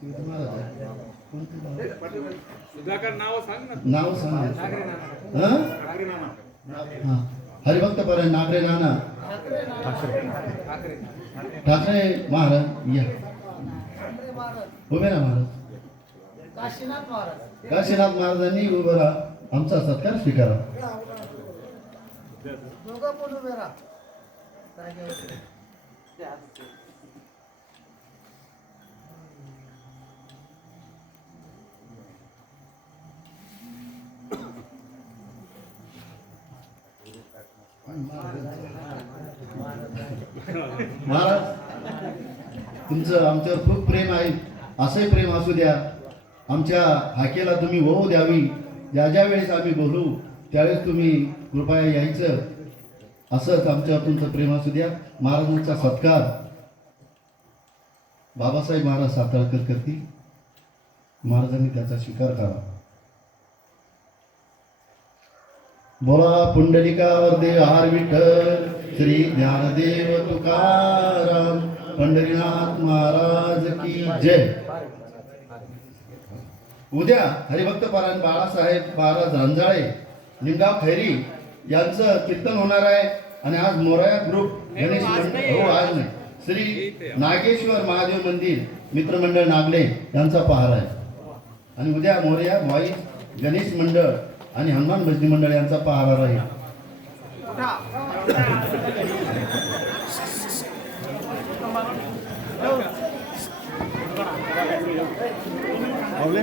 शिवाजी महाराज नाव सांग. हरिभक्त पारायण नागरे नाना ठाकरे महाराज या उभे राहा. महाराज काशीनाथ महाराजांनी उभं राहा आमचा सत्कार स्वीकारा. महाराज तुमचं आमच्यावर खूप प्रेम आहे, असंही प्रेम असू द्या. आमच्या हाकेला तुम्ही होऊ द्यावी. ज्या ज्या वेळेस आम्ही बोलू त्यावेळेस तुम्ही कृपया यायचं, असंच आमच्यावर तुमचं प्रेम असू द्या. महाराजांचा सत्कार बाबासाहेब महाराज साताळकर करतील. महाराजांनी त्याचा स्वीकार करा. बोला पुंडलिकावर देव हर विठ्ठल श्री ज्ञानदेव तुकाराम पंढरीनाथ महाराज की जय. उद्या हरिभक्त पारायण बाळासाहेब महाराज रंजाळे निमगाव खैरी यांचं कीर्तन होणार आहे. आणि आज मोरया ग्रुप गणेश मंडळ आज नाही श्री नागेश्वर महादेव मंदिर मित्रमंडळ नागले यांचा पहार आहे. आणि उद्या मोरया वाई गणेश मंडळ आणि हनुमान भजनी मंडळ यांचा पहारा राहील. आवले